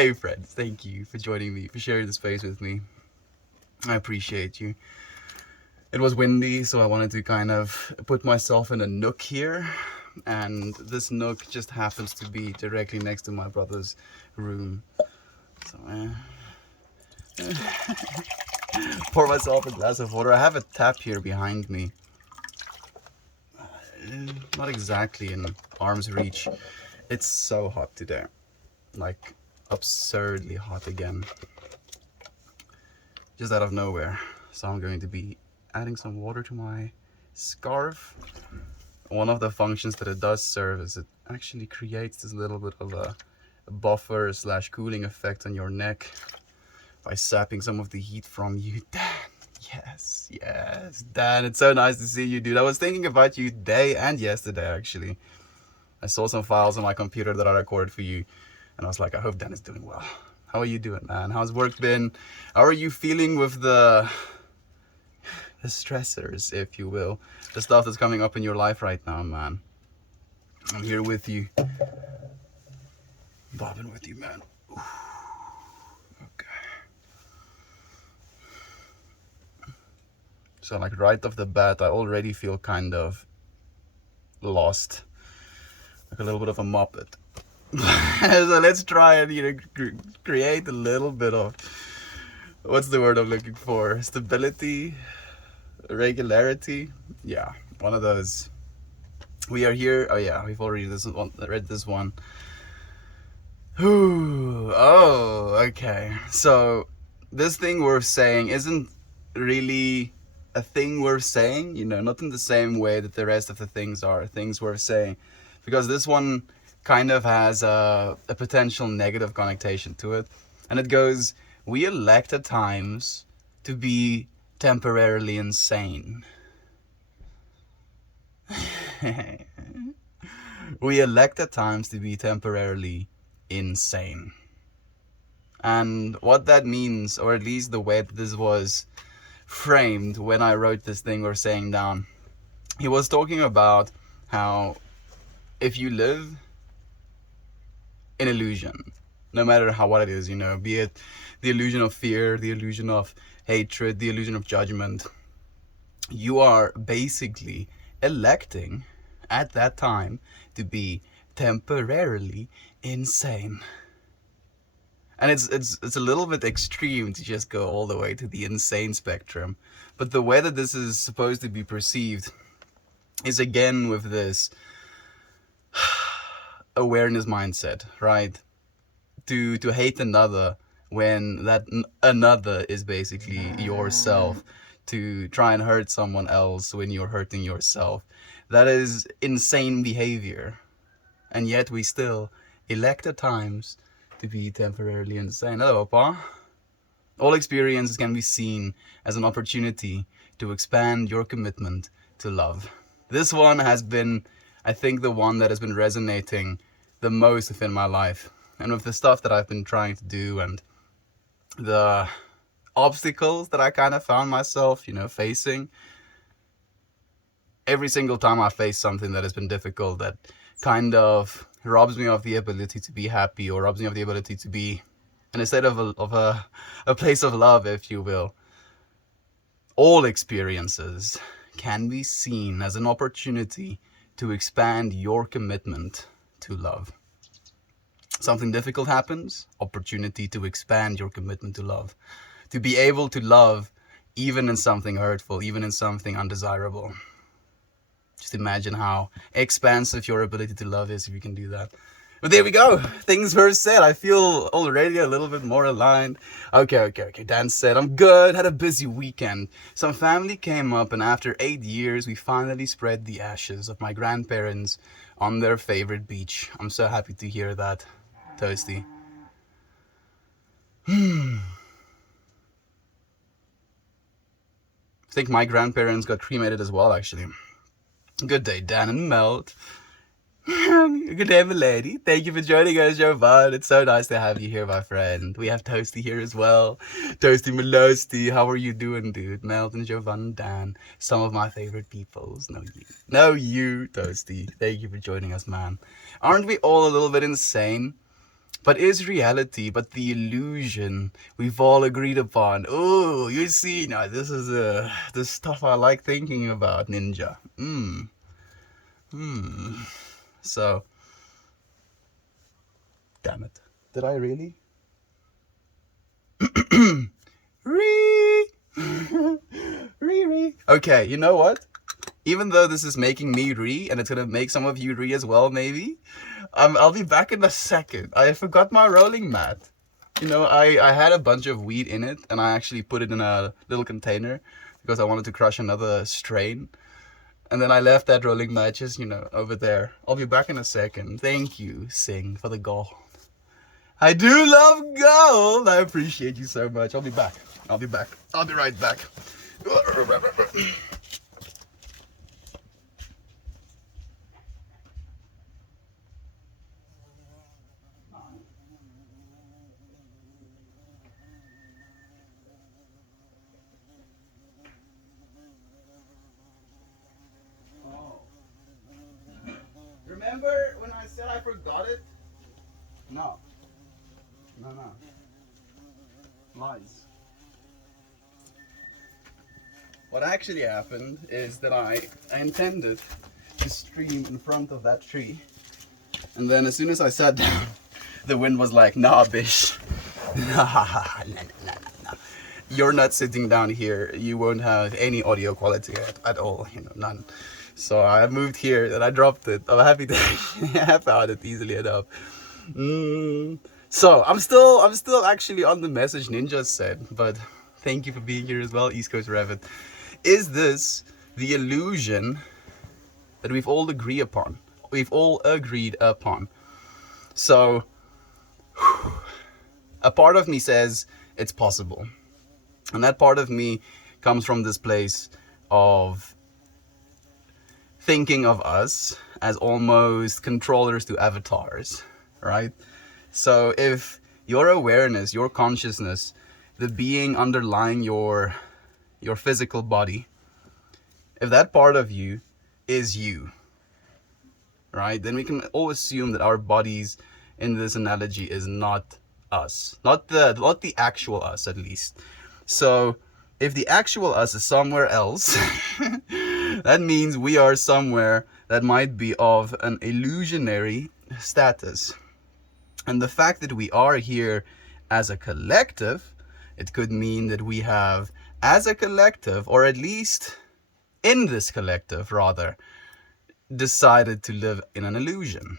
Hey friends, thank you for joining me, for sharing the space with me. I appreciate you. It was windy, so I wanted to kind of put myself in a nook here. And this nook just happens to be directly next to my brother's room. So pour myself a glass of water. I have a tap here behind me. Not exactly in arm's reach. It's so hot today. Like, absurdly hot again. Just out of nowhere. So I'm going to be adding some water to my scarf. One of the functions that it does serve is it actually creates this little bit of a buffer slash cooling effect on your neck by sapping some of the heat from you. Dan, yes, Dan, it's so nice to see you, dude. I was thinking about you today and yesterday, actually. I saw some files on my computer that I recorded for you, and I was like, I hope Dan is doing well. How are you doing, man? How's work been? How are you feeling with the stressors, if you will, the stuff that's coming up in your life right now, man? I'm here with you, bobbing with you, man. Ooh. Okay. So like right off the bat, I already feel kind of lost, like a little bit of a muppet. So let's try and create a little bit of, what's the word I'm looking for? Stability, regularity. Yeah, one of those. We are here. Oh yeah, we've already read this one. Ooh, oh, okay. So this thing we're saying isn't really a thing we're saying, not in the same way that the rest of the things are things we're saying, because this one kind of has a potential negative connotation to it. And it goes, we elect at times to be temporarily insane. We elect at times to be temporarily insane. And what that means, or at least the way that this was framed when I wrote this thing we're saying down, he was talking about how if you live in illusion, no matter what it is, be it the illusion of fear, the illusion of hatred, the illusion of judgment, you are basically electing at that time to be temporarily insane. And it's a little bit extreme to just go all the way to the insane spectrum. But the way that this is supposed to be perceived is again with this awareness mindset, right? To hate another when that another is basically yourself. To try and hurt someone else when you're hurting yourself. That is insane behavior. And yet we still elect at times to be temporarily insane. Hello, Opa. All experiences can be seen as an opportunity to expand your commitment to love. This one has been, I think, the one that has been resonating the most within my life. And with the stuff that I've been trying to do and the obstacles that I kind of found myself, facing. Every single time I face something that has been difficult, that kind of robs me of the ability to be happy, or robs me of the ability to be in a state of a place of love, if you will. All experiences can be seen as an opportunity to expand your commitment to love. Something difficult happens, opportunity to expand your commitment to love. To be able to love even in something hurtful, even in something undesirable. Just imagine how expansive your ability to love is if you can do that. But there we go. Things were said. I feel already a little bit more aligned. Okay. Dan said, I'm good. Had a busy weekend. Some family came up, and after 8 years, we finally spread the ashes of my grandparents on their favorite beach. I'm so happy to hear that, Toasty. I think my grandparents got cremated as well, actually. Good day, Dan and Melt. Good day, milady. Thank you for joining us, Jovan. It's so nice to have you here, my friend. We have Toasty here as well. Toasty Melosty, how are you doing, dude? Melt and Jovan and Dan, some of my favorite peoples. No, you, Toasty. Thank you for joining us, man. Aren't we all a little bit insane? but is reality, but the illusion we've all agreed upon. Oh, you see, now this is the stuff I like thinking about, Ninja. So, damn it. Did I really? Re. Re. Okay, you know what? Even though this is making me re, and it's gonna make some of you re as well, maybe, I'll be back in a second. I forgot my rolling mat. You know, I had a bunch of weed in it, and I actually put it in a little container because I wanted to crush another strain. And then I left that rolling mat just, you know, over there. I'll be back in a second. Thank you, Sing, for the gold. I do love gold. I appreciate you so much. I'll be back. I'll be back. I'll be right back. Remember when I said I forgot it? No. No. Lies. What actually happened is that I intended to stream in front of that tree. And then as soon as I sat down, the wind was like, nah, bish. Nah. You're not sitting down here. You won't have any audio quality at all, you know, none. So I moved here and I dropped it. I'm happy that I found it easily enough. So I'm still actually on the message Ninja said, but thank you for being here as well, East Coast Revit. Is this the illusion that we've all agreed upon? We've all agreed upon. So a part of me says it's possible. And that part of me comes from this place of thinking of us as almost controllers to avatars, right? So if your awareness, your consciousness, the being underlying your physical body, if that part of you is you, right, then we can all assume that our bodies in this analogy is not us, not the actual us, at least. So if the actual us is somewhere else, that means we are somewhere that might be of an illusionary status. And the fact that we are here as a collective, it could mean that we have, as a collective, or at least in this collective rather, decided to live in an illusion.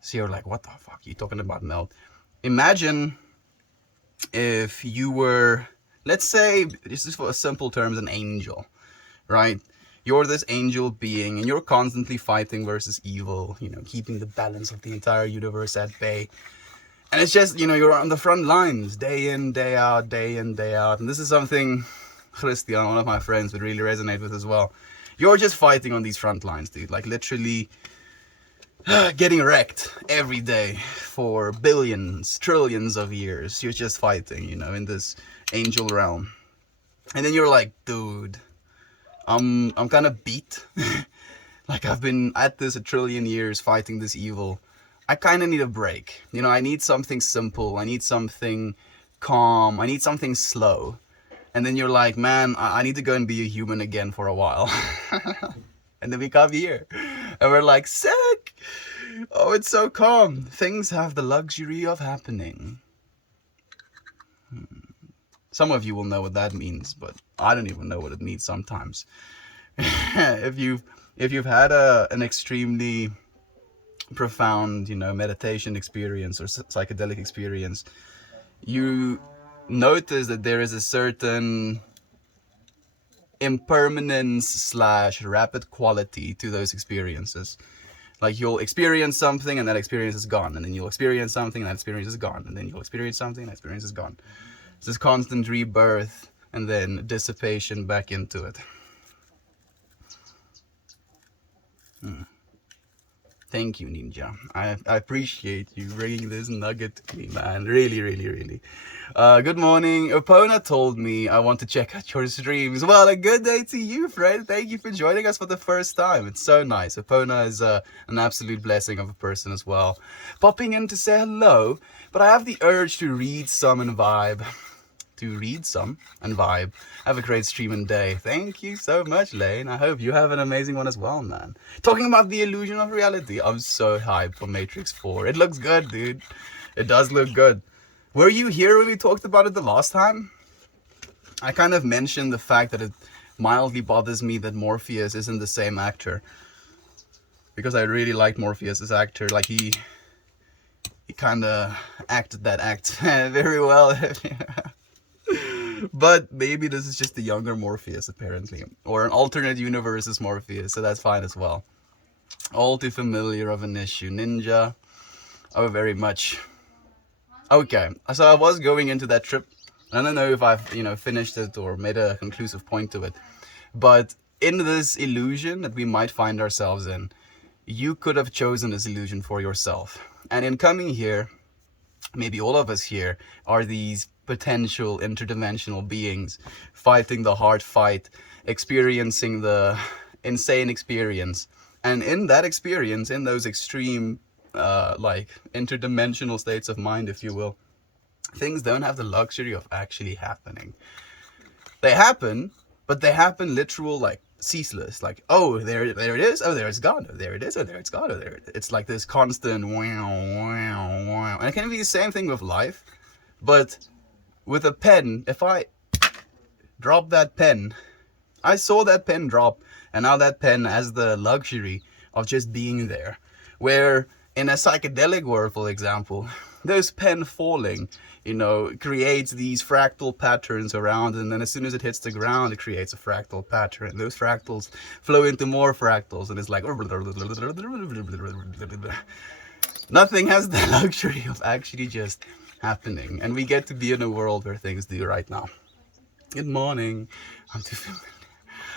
So you're like, what the fuck are you talking about, Mel? Imagine if you were, let's say, this is for simple terms, an angel, right? You're this angel being and you're constantly fighting versus evil, you know, keeping the balance of the entire universe at bay. And it's just, you know, you're on the front lines day in, day out, day in, day out. And this is something Christian, one of my friends, would really resonate with as well. You're just fighting on these front lines, dude. Like literally getting wrecked every day for billions, trillions of years. You're just fighting, you know, in this angel realm. And then you're like, dude, I'm kind of beat. Like I've been at this a trillion years fighting this evil. I kind of need a break. You know, I need something simple. I need something calm. I need something slow. And then you're like, man, I need to go and be a human again for a while. And then we come here and we're like, sick. Oh, it's so calm. Things have the luxury of happening. Some of you will know what that means, but I don't even know what it means sometimes. If you've had an extremely profound, you know, meditation experience or psychedelic experience, you notice that there is a certain impermanence / rapid quality to those experiences. Like you'll experience something and that experience is gone, and then you'll experience something and that experience is gone, and then you'll experience something and that experience is gone. It's this constant rebirth and then dissipation back into it. Thank you, Ninja. I appreciate you bringing this nugget to me, man. Really, really, really. Good morning. Opona told me I want to check out your streams. Well, a good day to you, friend. Thank you for joining us for the first time. It's so nice. Opona is an absolute blessing of a person as well. Popping in to say hello, but I have the urge to read some and vibe. Have a great stream and day. Thank you so much, Lane. I hope you have an amazing one as well, man. Talking about the illusion of reality, I'm so hyped for Matrix 4. It looks good, dude. It does look good. Were you here when we talked about it the last time? I kind of mentioned the fact that it mildly bothers me that Morpheus isn't the same actor. Because I really liked Morpheus as actor. Like, he kind of acted that act very well. But maybe this is just the younger Morpheus, apparently. Or an alternate universe's Morpheus, so that's fine as well. All too familiar of an issue. Ninja. Oh, very much. Okay, so I was going into that trip. I don't know if I've, finished it or made a conclusive point to it. But in this illusion that we might find ourselves in, you could have chosen this illusion for yourself. And in coming here, maybe all of us here are these potential interdimensional beings fighting the hard fight, experiencing the insane experience. And in that experience, in those extreme like interdimensional states of mind, if you will, things don't have the luxury of actually happening. They happen, but they happen literal, like ceaseless. Like, oh, there it is. Oh, there it's gone. Oh, there it is. Oh, there it's gone. Oh, there it's like this constant wow, wow, wow. And it can be the same thing with life, but with a pen, if I drop that pen, I saw that pen drop, and now that pen has the luxury of just being there. Where in a psychedelic world, for example, those pen falling, creates these fractal patterns around, and then as soon as it hits the ground, it creates a fractal pattern. Those fractals flow into more fractals, and it's like nothing has the luxury of actually just happening, and we get to be in a world where things do right now. Good morning. I'm too familiar.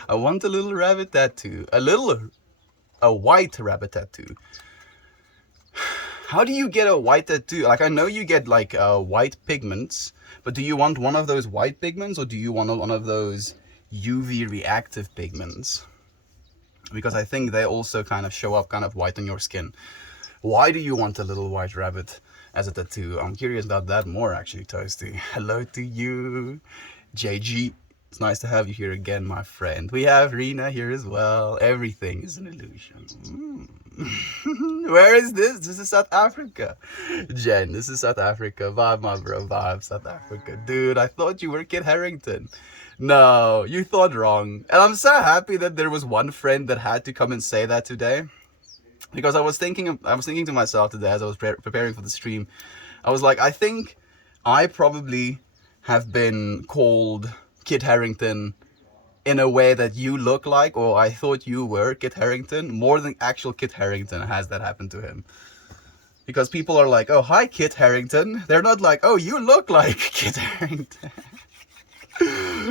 I want a little rabbit tattoo. A white rabbit tattoo. How do you get a white tattoo? Like, I know you get like white pigments, but do you want one of those white pigments, or do you want one of those UV reactive pigments? Because I think they also kind of show up kind of white on your skin. Why do you want a little white rabbit as a tattoo? I'm curious about that more, actually, Toasty. Hello to you, JG. It's nice to have you here again, my friend. We have Rena here as well. Everything is an illusion. Where is this? This is South Africa. Jen, this is South Africa. Vibe, my bro. Vibe, South Africa. Dude, I thought you were Kit Harington. No, you thought wrong. And I'm so happy that there was one friend that had to come and say that today. Because I was thinking to myself today as I was preparing for the stream. I was like, I think I probably have been called Kit Harington in a way that you look like, or I thought you were Kit Harington, more than actual Kit Harington has that happened to him. Because people are like, oh, hi, Kit Harington. They're not like, oh, you look like Kit Harington.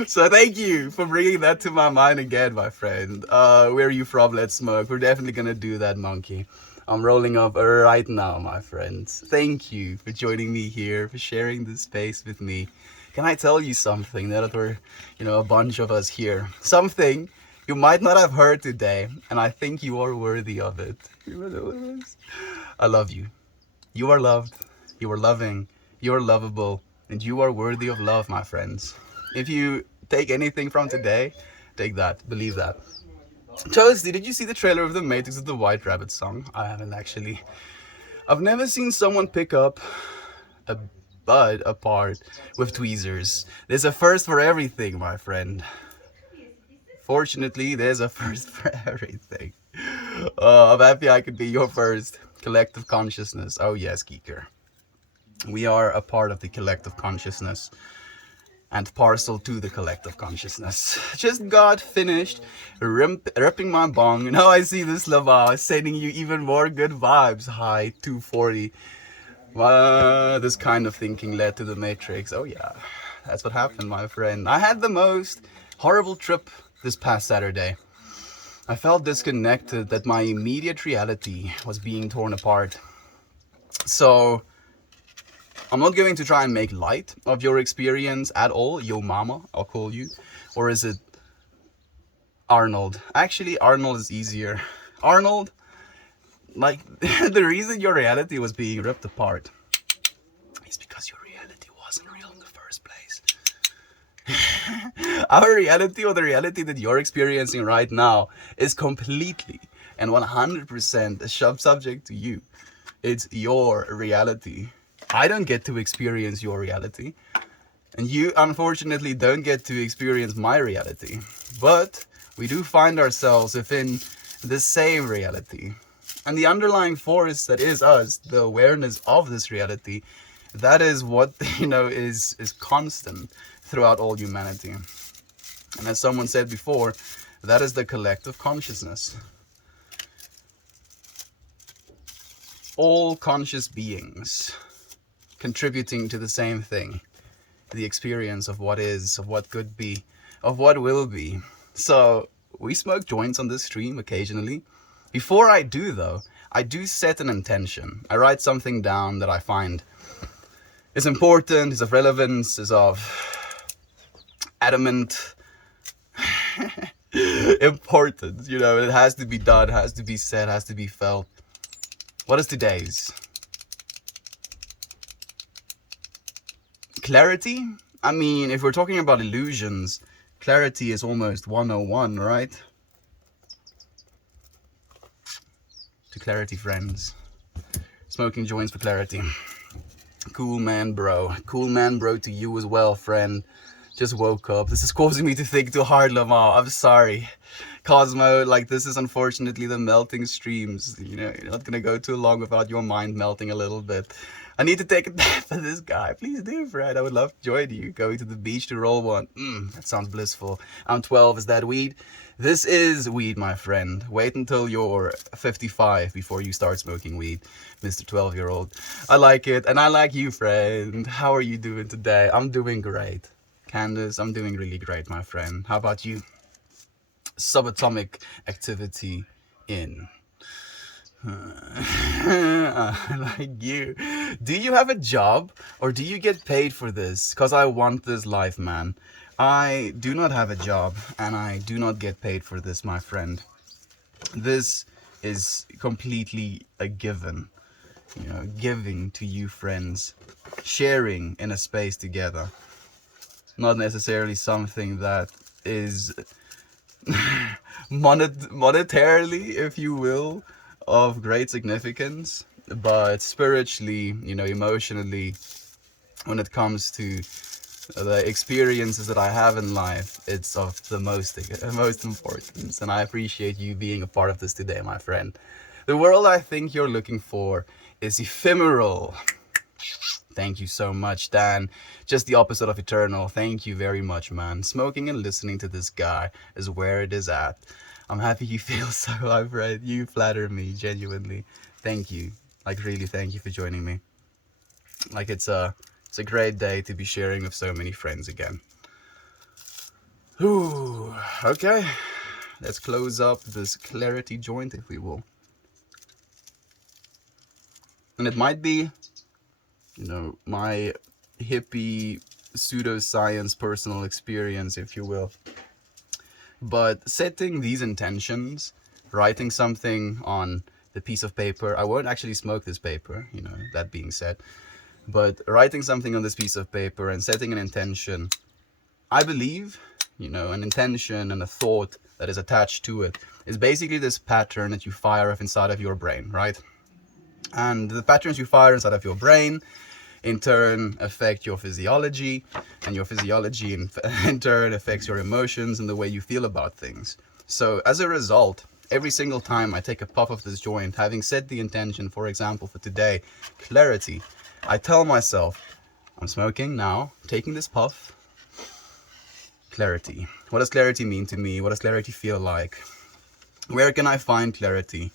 So thank you for bringing that to my mind again, my friend. Where are you from? Let's smoke. We're definitely gonna do that, monkey. I'm rolling up right now, my friends. Thank you for joining me here, for sharing this space with me. Can I tell you something, now that we're, a bunch of us here? Something you might not have heard today, and I think you are worthy of it. I love you. You are loved, you are loving, you are lovable, and you are worthy of love, my friends. If you take anything from today, take that, believe that. Toasty, did you see the trailer of the Matrix of the White Rabbit song? I haven't actually. I've never seen someone pick up a bud apart with tweezers. There's a first for everything, my friend. Fortunately, there's a first for everything. I'm happy I could be your first. Collective consciousness. Oh yes, Geeker. We are a part of the collective consciousness and parcel to the collective consciousness. Just got finished ripping my bong. Now I see this Lava sending you even more good vibes. Hi, 240. This kind of thinking led to the Matrix. Oh yeah, that's what happened, my friend. I had the most horrible trip this past Saturday. I felt disconnected, that my immediate reality was being torn apart. So I'm not going to try and make light of your experience at all. Yo mama, I'll call you. Or is it Arnold? Actually, Arnold is easier. Arnold, like, the reason your reality was being ripped apart is because your reality wasn't real in the first place. Our reality, or the reality that you're experiencing right now, is completely and 100% subject to you. It's your reality. I don't get to experience your reality, and you unfortunately don't get to experience my reality. But we do find ourselves within the same reality. And the underlying force that is us, the awareness of this reality, that is what, is constant throughout all humanity. And as someone said before, that is the collective consciousness. All conscious beings contributing to the same thing, the experience of what is, of what could be, of what will be. So we smoke joints on this stream occasionally. Before I do, though, I do set an intention. I write something down that I find is important, is of relevance, is of adamant importance. It has to be done, has to be said, has to be felt. What is today's? Clarity? I mean, if we're talking about illusions, clarity is almost 101, right? To clarity, friends. Smoking joints for clarity. Cool man, bro. Cool man, bro, to you as well, friend. Just woke up. This is causing me to think too hard, Lamar. I'm sorry. Cosmo, this is unfortunately the melting streams. You're not gonna go too long without your mind melting a little bit. I need to take a nap for this guy. Please do, Fred. I would love to join you. Going to the beach to roll one. That sounds blissful. I'm 12. Is that weed? This is weed, my friend. Wait until you're 55 before you start smoking weed, Mr. 12-year-old. I like it, and I like you, friend. How are you doing today? I'm doing great. Candace, I'm doing really great, my friend. How about you? Subatomic activity in. Like you. Do you have a job, or do you get paid for this? Because I want this life, man. I do not have a job, and I do not get paid for this, my friend. This is completely a given. Giving to you, friends. Sharing in a space together. Not necessarily something that is monetarily, if you will, of great significance, but spiritually, emotionally, when it comes to the experiences that I have in life, it's of the most importance. And I appreciate you being a part of this today, my friend. The world I think you're looking for is ephemeral. Thank you so much, Dan. Just the opposite of eternal. Thank you very much, man. Smoking and listening to this guy is where it is at. I'm happy you feel so, my friend. You flatter me, genuinely. Thank you. Really, thank you for joining me. It's a great day to be sharing with so many friends again. Ooh, okay. Let's close up this clarity joint, if we will. And it might be, my hippie pseudoscience personal experience, if you will. But setting these intentions, writing something on the piece of paper, I won't actually smoke this paper, that being said, but writing something on this piece of paper and setting an intention, I believe, an intention and a thought that is attached to it is basically this pattern that you fire up inside of your brain, right? And the patterns you fire inside of your brain in turn affect your physiology, and your physiology in turn affects your emotions and the way you feel about things. So as a result, every single time I take a puff of this joint, having set the intention, for example, for today, clarity, I tell myself, I'm smoking now, taking this puff, clarity. What does clarity mean to me? What does clarity feel like? Where can I find clarity?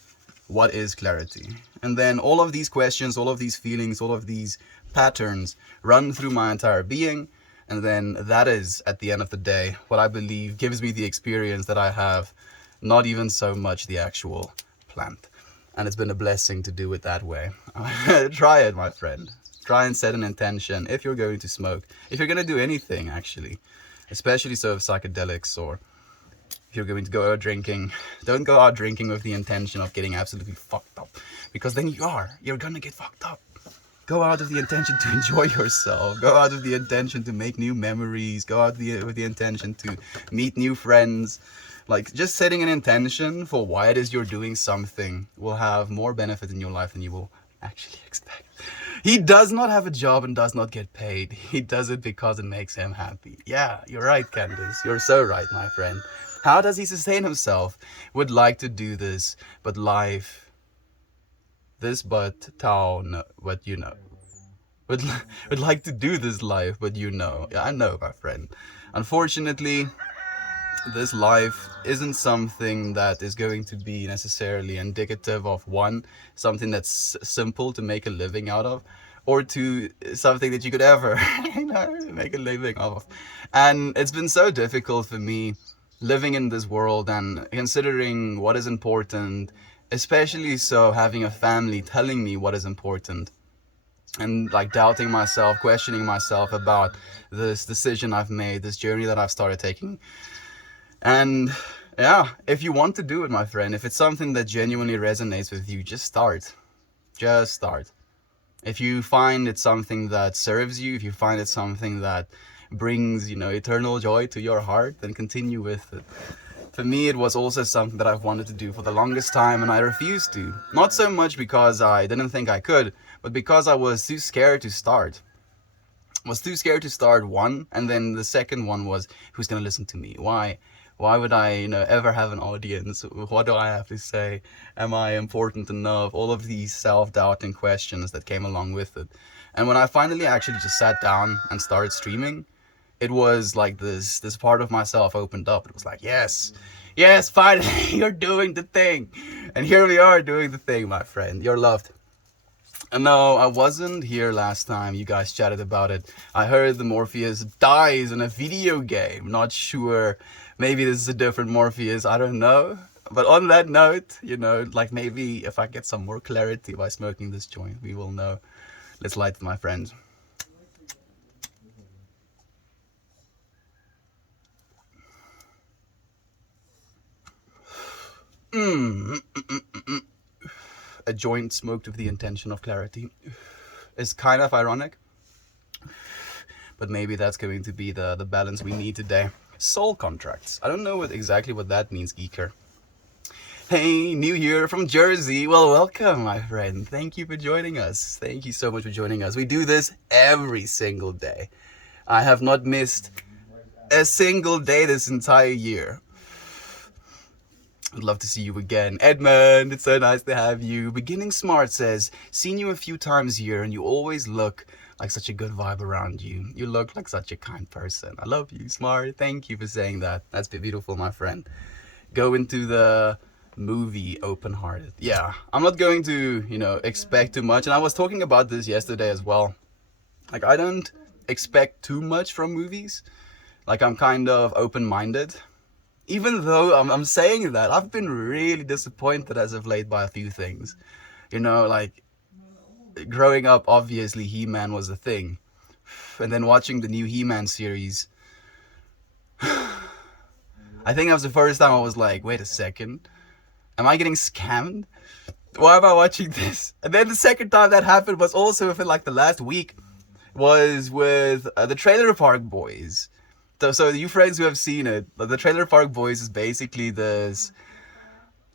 What is clarity? And then all of these questions, all of these feelings, all of these patterns run through my entire being. And then that is, at the end of the day, what I believe gives me the experience that I have not even so much the actual plant. And it's been a blessing to do it that way. Try it, my friend. Try and set an intention if you're going to smoke, if you're going to do anything actually, especially so of psychedelics, or if you're going to go out drinking. Don't go out drinking with the intention of getting absolutely fucked up, because then you're gonna get fucked up. Go out with the intention to enjoy yourself. Go out with the intention to make new memories. Go out with the intention to meet new friends. Like, just setting an intention for why it is you're doing something will have more benefit in your life than you will actually expect. He does not have a job and does not get paid. He does it because it makes him happy. Yeah, you're right, Candace. You're so right, my friend. How does he sustain himself? Would like to do this, but life, this but Tao, no, but you know. Would like to do this life, but you know. Yeah, I know, my friend. Unfortunately, this life isn't something that is going to be necessarily indicative of one, something that's simple to make a living out of, or two, something that you could ever make a living of. And it's been so difficult for me living in this world and considering what is important, especially so having a family telling me what is important, and like doubting myself, questioning myself about this decision I've made, this journey that I've started taking. And yeah, if you want to do it, my friend, if it's something that genuinely resonates with you, just start. Just start. If you find it's something that serves you, if you find it's something that brings, eternal joy to your heart, then continue with it. For me, it was also something that I've wanted to do for the longest time, and I refused to. Not so much because I didn't think I could, but because I was too scared to start. I was too scared to start, one, and then the second one was, who's going to listen to me? Why? Why would I, ever have an audience? What do I have to say? Am I important enough? All of these self-doubting questions that came along with it. And when I finally actually just sat down and started streaming, it was like this part of myself opened up. It was like, yes, finally, you're doing the thing. And here we are doing the thing, my friend. You're loved. And no, I wasn't here last time you guys chatted about it. I heard the Morpheus dies in a video game. Not sure. Maybe this is a different Morpheus. I don't know. But on that note, like maybe if I get some more clarity by smoking this joint, we will know. Let's light it, my friends. A joint smoked with the intention of clarity is kind of ironic, but maybe that's going to be the balance we need today. Soul contracts. I don't know exactly what that means, Geeker. Hey, new here from Jersey. Well, welcome, my friend. Thank you for joining us. Thank you so much for joining us. We do this every single day. I have not missed a single day this entire year. I'd love to see you again. Edmund, it's so nice to have you. Beginning Smart says, seen you a few times here and you always look like such a good vibe around you. You look like such a kind person. I love you, Smart. Thank you for saying that. That's beautiful, my friend. Go into the movie open-hearted. Yeah, I'm not going to, expect too much. And I was talking about this yesterday as well. Like, I don't expect too much from movies. Like, I'm kind of open-minded. Even though I'm saying that, I've been really disappointed as of late by a few things. Like, growing up, obviously, He-Man was a thing. And then watching the new He-Man series, I think that was the first time I was like, wait a second. Am I getting scammed? Why am I watching this? And then the second time that happened was also within like the last week, was with the Trailer Park Boys. So you friends who have seen it, the Trailer Park Boys is basically this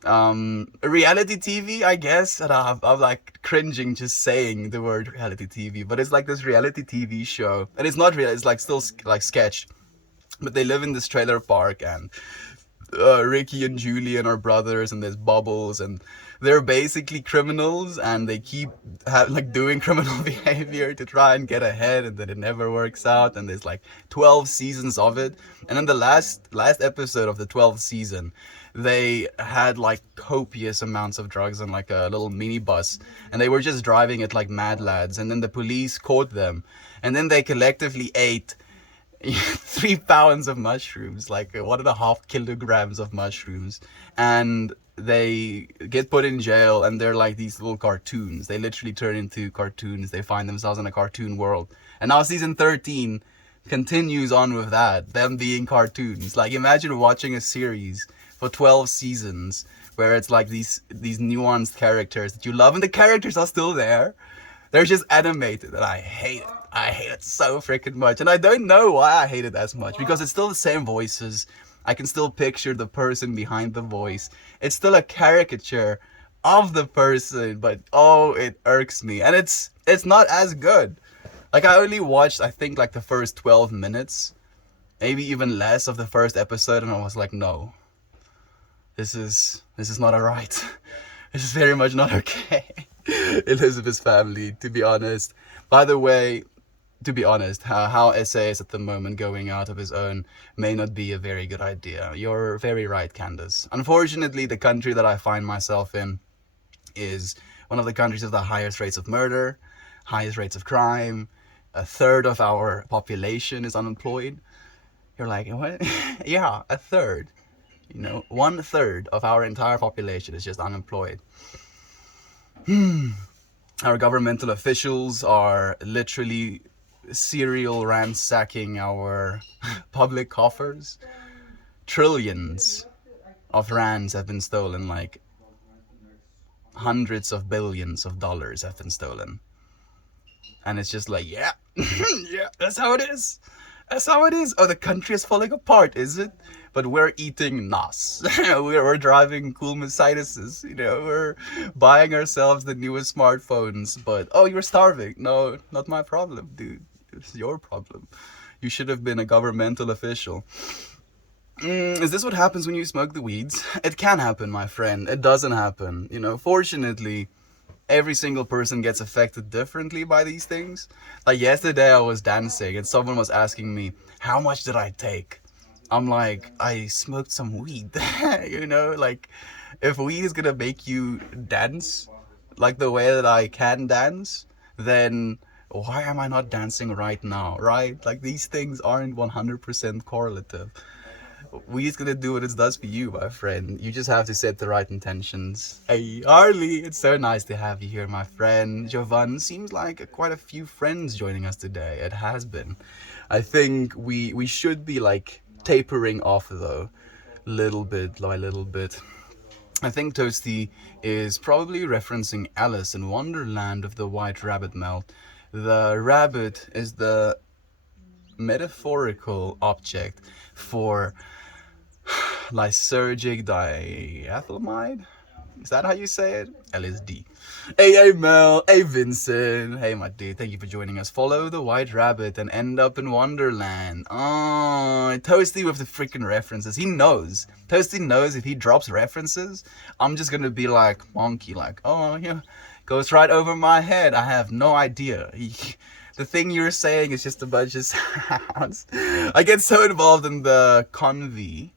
reality TV, I guess. And I'm like cringing just saying the word reality TV, but it's like this reality TV show, and it's not real. It's like still like sketch, but they live in this trailer park, and Ricky and Julian are brothers, and there's Bubbles, and they're basically criminals, and they keep doing criminal behavior to try and get ahead, and then it never works out. And there's like 12 seasons of it, and in the last episode of the 12th season, they had like copious amounts of drugs on like a little minibus, and they were just driving it like mad lads, and then the police caught them, and then they collectively ate 3 pounds of mushrooms, like 1.5 kilograms of mushrooms, and they get put in jail, and they're like these little cartoons. They literally turn into cartoons. They find themselves in a cartoon world. And now season 13 continues on with that, them being cartoons. Like, imagine watching a series for 12 seasons where it's like these nuanced characters that you love, and the characters are still there. They're just animated, and I hate it. I hate it so freaking much. And I don't know why I hate it as much, because it's still the same voices. I can still picture the person behind the voice. It's still a caricature of the person, but oh, it irks me. And it's not as good. Like, I only watched, I think, like the first 12 minutes, maybe even less of the first episode, and I was like, no, this is not alright. This is very much not okay. Elizabeth's family, to be honest. By the way, to be honest, how SA is at the moment going out of his own may not be a very good idea. You're very right, Candace. Unfortunately, the country that I find myself in is one of the countries with the highest rates of murder, highest rates of crime. A third of our population is unemployed. You're like, what? Yeah, a third. 1/3 of our entire population is just unemployed. Our governmental officials are literally serial ransacking our public coffers. Trillions of rands have been stolen, like hundreds of billions of dollars have been stolen. And it's just like, yeah, yeah, that's how it is. That's how it is. Oh, the country is falling apart, is it? But we're eating NAS. we're driving cool Mercedeses. We're buying ourselves the newest smartphones. But, oh, you're starving. No, not my problem, dude. It's your problem. You should have been a governmental official. Is this what happens when you smoke the weeds? It can happen, my friend. It doesn't happen. Fortunately, every single person gets affected differently by these things. Like, yesterday I was dancing and someone was asking me, how much did I take? I'm like, I smoked some weed. Like, if weed is gonna make you dance like the way that I can dance, then why am I not dancing right now, right? Like, these things aren't 100% correlative. Weed's gonna do what it does for you, my friend. You just have to set the right intentions. Hey, Harley, it's so nice to have you here, my friend. Jovan, seems like quite a few friends joining us today. It has been. I think we should be like tapering off though, little bit by little bit. I think Toasty is probably referencing Alice in Wonderland of the White Rabbit melt. The rabbit is the metaphorical object for lysergic diethylamide. Is that how you say it? LSD. Hey Mel. Hey Vincent. Hey my dude. Thank you for joining us. Follow the White Rabbit and end up in Wonderland. Oh, Toasty with the freaking references. He knows. Toasty knows if he drops references, I'm just gonna be like monkey, like, oh yeah, goes right over my head. I have no idea. The thing you're saying is just a bunch of sounds. I get so involved in the convy.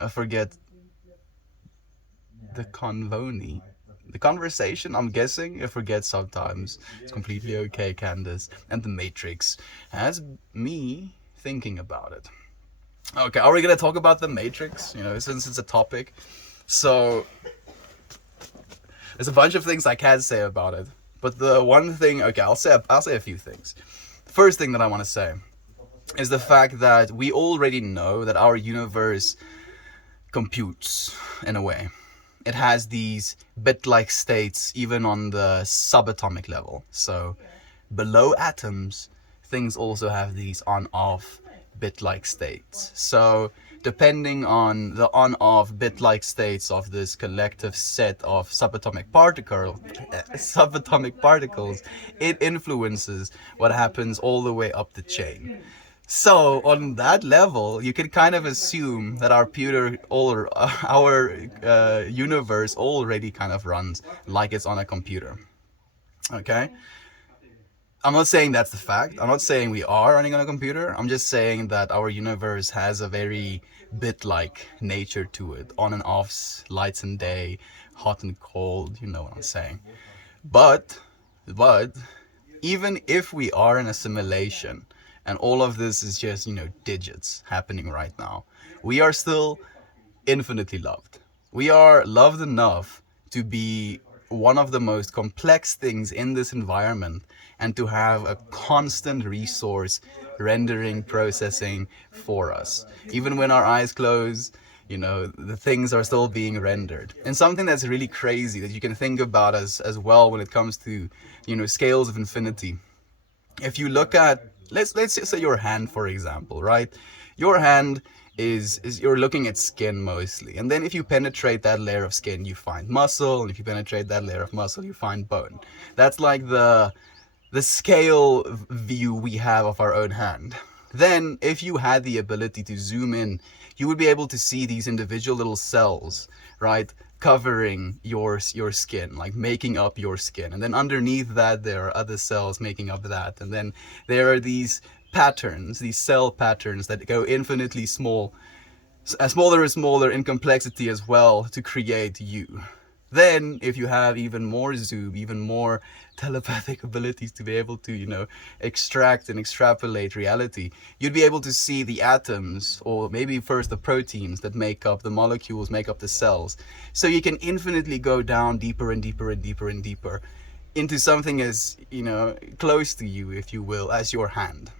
I forget the convoni. The conversation, I'm guessing, I forget sometimes. It's completely okay, Candace. And the Matrix has me thinking about it. Okay, are we gonna talk about the Matrix? Since it's a topic. So there's a bunch of things I can say about it. But the one thing, okay, I'll say a few things. First thing that I want to say is the fact that we already know that our universe computes in a way. It has these bit-like states even on the subatomic level. So below atoms, things also have these on-off bit-like states. So depending on the on-off bit-like states of this collective set of subatomic particles, it influences what happens all the way up the chain. So on that level, you can kind of assume that our universe already kind of runs like it's on a computer. Okay? I'm not saying that's the fact. I'm not saying we are running on a computer. I'm just saying that our universe has a very bit-like nature to it. On and offs, lights and day, hot and cold, you know what I'm saying. But, even if we are in a simulation, And all of this is just, digits happening right now. We are still infinitely loved. We are loved enough to be one of the most complex things in this environment and to have a constant resource rendering, processing for us. Even when our eyes close, the things are still being rendered. And something that's really crazy that you can think about as well when it comes to, scales of infinity. If you look at, let's say your hand, for example, right? Your hand is you're looking at skin mostly, and then if you penetrate that layer of skin, you find muscle, and if you penetrate that layer of muscle, you find bone. That's like the scale view we have of our own hand. Then if you had the ability to zoom in, you would be able to see these individual little cells, right, covering your skin, like making up your skin. And then underneath that, there are other cells making up that. And then there are these patterns, these cell patterns that go infinitely small, smaller and smaller in complexity as well, to create you. Then, if you have even more zoom, even more telepathic abilities to be able to, extract and extrapolate reality, you'd be able to see the atoms, or maybe first the proteins that make up the molecules, make up the cells. So you can infinitely go down deeper and deeper and deeper and deeper into something as, close to you, if you will, as your hand.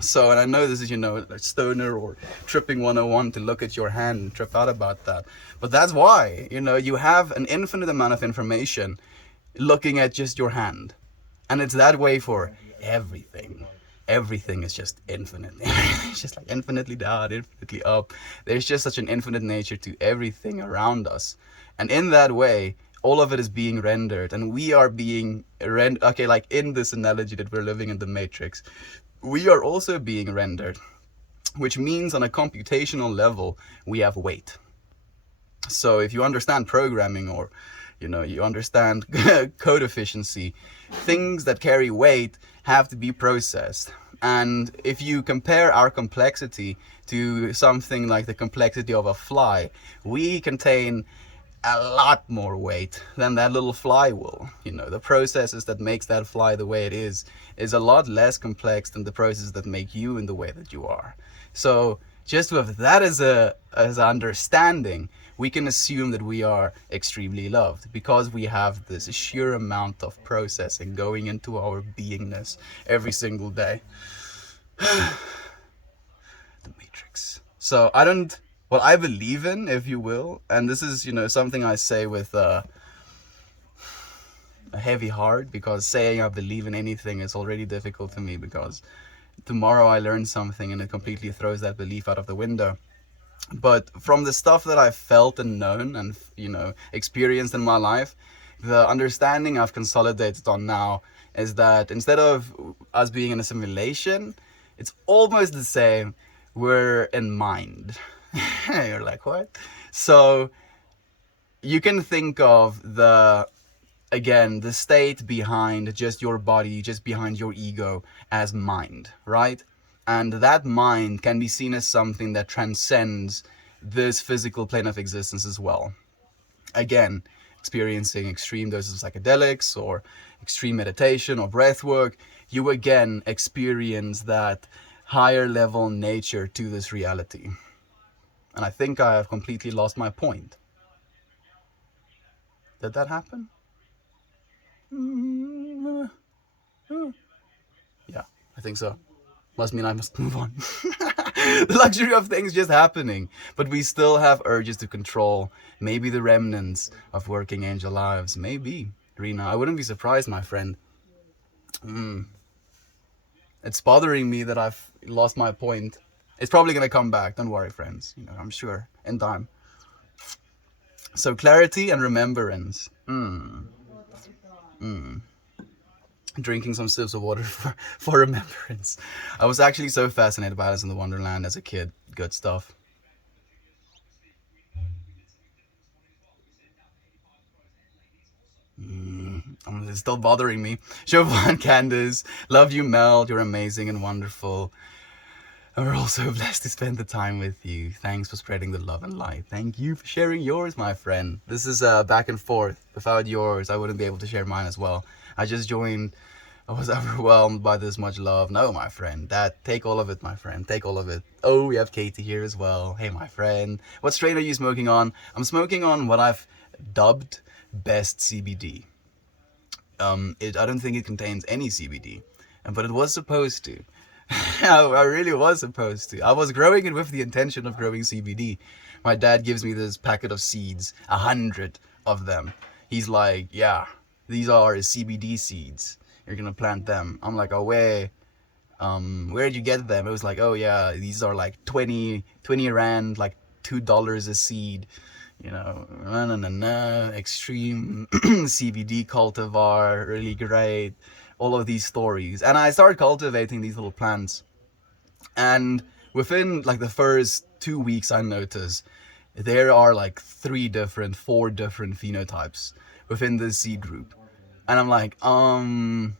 So, and I know this is, a stoner or tripping 101 to look at your hand and trip out about that. But that's why, you have an infinite amount of information looking at just your hand. And it's that way for everything. Everything is just infinite. It's just like infinitely down, infinitely up. There's just such an infinite nature to everything around us. And in that way, all of it is being rendered, and we are being rendered. Okay, like in this analogy that we're living in the Matrix, we are also being rendered, which means on a computational level, we have weight. So if you understand programming, or, you understand code efficiency, things that carry weight have to be processed. And if you compare our complexity to something like the complexity of a fly, we contain a lot more weight than that little fly will. The processes that makes that fly the way it is a lot less complex than the processes that make you in the way that you are. So just with that as an understanding, we can assume that we are extremely loved, because we have this sheer amount of processing going into our beingness every single day. The Matrix. So what I believe in, if you will, and this is, something I say with a heavy heart, because saying I believe in anything is already difficult to me, because tomorrow I learn something and it completely throws that belief out of the window. But from the stuff that I've felt and known and, experienced in my life, the understanding I've consolidated on now is that instead of us being in a simulation, it's almost the same. We're in mind. You're like, what? So you can think of the state behind just your body, just behind your ego, as mind, right? And that mind can be seen as something that transcends this physical plane of existence as well. Again, experiencing extreme doses of psychedelics or extreme meditation or breath work, you again experience that higher level nature to this reality. And I think I have completely lost my point. Did that happen? Yeah, I think so. Must mean I must move on. The luxury of things just happening. But we still have urges to control. Maybe the remnants of working angel lives. Maybe, Rena. I wouldn't be surprised, my friend. It's bothering me that I've lost my point. It's probably going to come back. Don't worry, friends. I'm sure in time. So clarity and remembrance. Drinking some sips of water for remembrance. I was actually so fascinated by Alice in the Wonderland as a kid. Good stuff. It's still bothering me. Siobhan, Candace, love you, Mel. You're amazing and wonderful. And we're all so blessed to spend the time with you. Thanks for spreading the love and light. Thank you for sharing yours, my friend. This is back and forth. Without yours, I wouldn't be able to share mine as well. I just joined I was overwhelmed by this much love. No, my friend. That take all of it, my friend. Take all of it. Oh, we have Katie here as well. Hey, my friend. What strain are you smoking on? I'm smoking on what I've dubbed best CBD. I don't think it contains any CBD, but it was supposed to. I really was supposed to. I was growing it with the intention of growing CBD. My dad gives me this packet of seeds, 100 of them. He's like, yeah, these are CBD seeds. You're gonna plant them. I'm like, oh, where'd you get them? It was like, oh yeah, these are like 20 rand, like $2 a seed. You know, extreme CBD cultivar, really great. All of these stories. And I started cultivating these little plants. And within like the first 2 weeks, I noticed there are like 4 different phenotypes within this seed group. And I'm like, and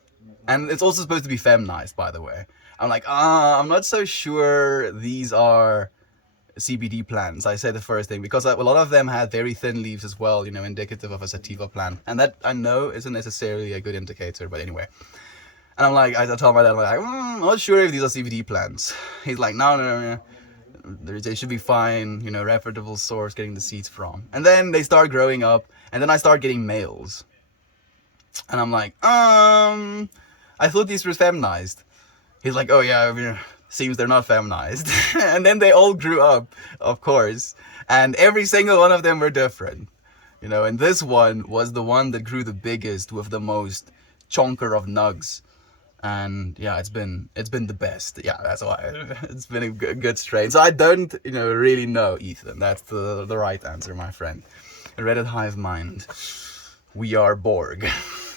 it's also supposed to be feminized, by the way. I'm like, I'm not so sure these are CBD plants. I say the first thing because a lot of them had very thin leaves as well, you know, indicative of a sativa plant, and that I know isn't necessarily a good indicator. But anyway, and I'm like, I tell my dad, I'm like, I'm not sure if these are CBD plants. He's like, no. They should be fine, you know, reputable source getting the seeds from. And then they start growing up, and then I start getting males, and I'm like, I thought these were feminized. He's like, oh yeah, I mean, seems they're not feminized. And then they all grew up, of course, and every single one of them were different, you know. And this one was the one that grew the biggest with the most chonker of nugs. And yeah, it's been the best. Yeah, that's why it's been a good strain. So I don't, you know, really know, Ethan. That's the right answer, my friend. Reddit hive mind. We are Borg.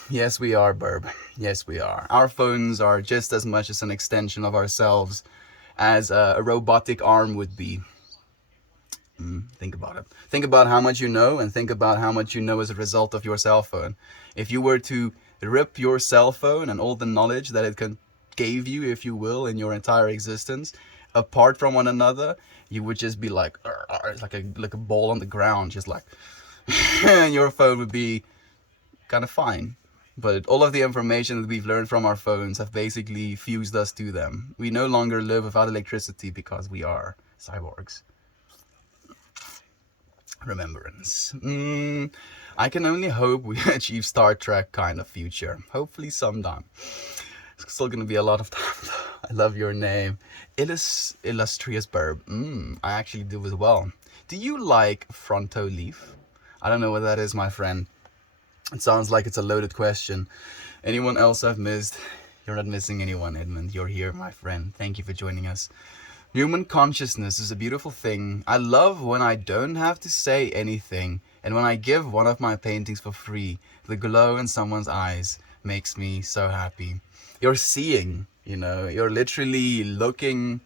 Yes, we are, Burb. Yes, we are. Our phones are just as much as an extension of ourselves as a robotic arm would be. Think about it. Think about how much you know, and think about how much you know as a result of your cell phone. If you were to rip your cell phone and all the knowledge that it gave you, if you will, in your entire existence, apart from one another, you would just be like, like a ball on the ground, just like, and your phone would be kind of fine. But all of the information that we've learned from our phones have basically fused us to them. We no longer live without electricity because we are cyborgs. Remembrance. I can only hope we achieve Star Trek kind of future. Hopefully sometime. It's still gonna be a lot of time. I love your name. Illustrious Burb. I actually do as well. Do you like fronto leaf? I don't know what that is, my friend. It sounds like it's a loaded question. Anyone else I've missed? You're not missing anyone, Edmund. You're here, my friend. Thank you for joining us. Human consciousness is a beautiful thing. I love when I don't have to say anything, and when I give one of my paintings for free. The glow in someone's eyes makes me so happy. You're seeing, you know, you're literally looking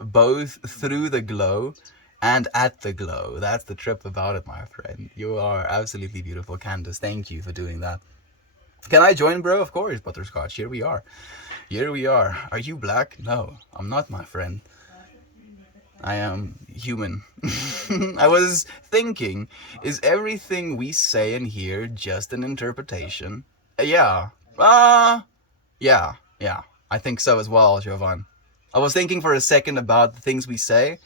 both through the glow and at the glow. That's the trip about it, my friend. You are absolutely beautiful, Candace. Thank you for doing that. Can I join, bro? Of course, Butterscotch. Here we are. Here we are. Are you black? No, I'm not, my friend. I am human. I was thinking, is everything we say and hear just an interpretation? Yeah. Yeah. I think so as well, Jovan. I was thinking for a second about the things we say,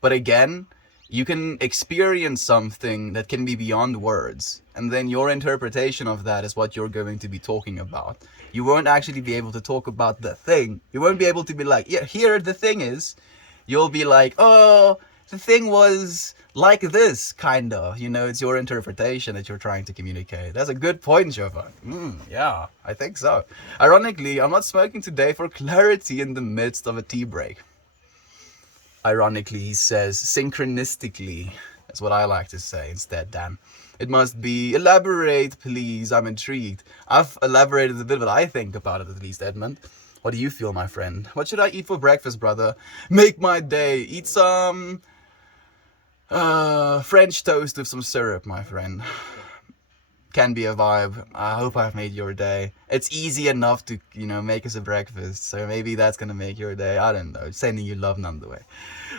but again, you can experience something that can be beyond words, and then your interpretation of that is what you're going to be talking about. You won't actually be able to talk about the thing. You won't be able to be like, yeah, here the thing is. You'll be like, oh, the thing was like this, kind of. You know, it's your interpretation that you're trying to communicate. That's a good point, Jovan. Yeah, I think so. Ironically, I'm not smoking today for clarity in the midst of a tea break. Ironically, he says, synchronistically. That's what I like to say instead, Dan. It must be, elaborate, please. I'm intrigued. I've elaborated a bit what I think about it, at least, Edmund. What do you feel, my friend? What should I eat for breakfast, brother? Make my day. Eat some French toast with some syrup, my friend. Can be a vibe. I hope I've made your day. It's easy enough to, you know, make us a breakfast. So maybe that's gonna make your day. I don't know. Sending you love none the way.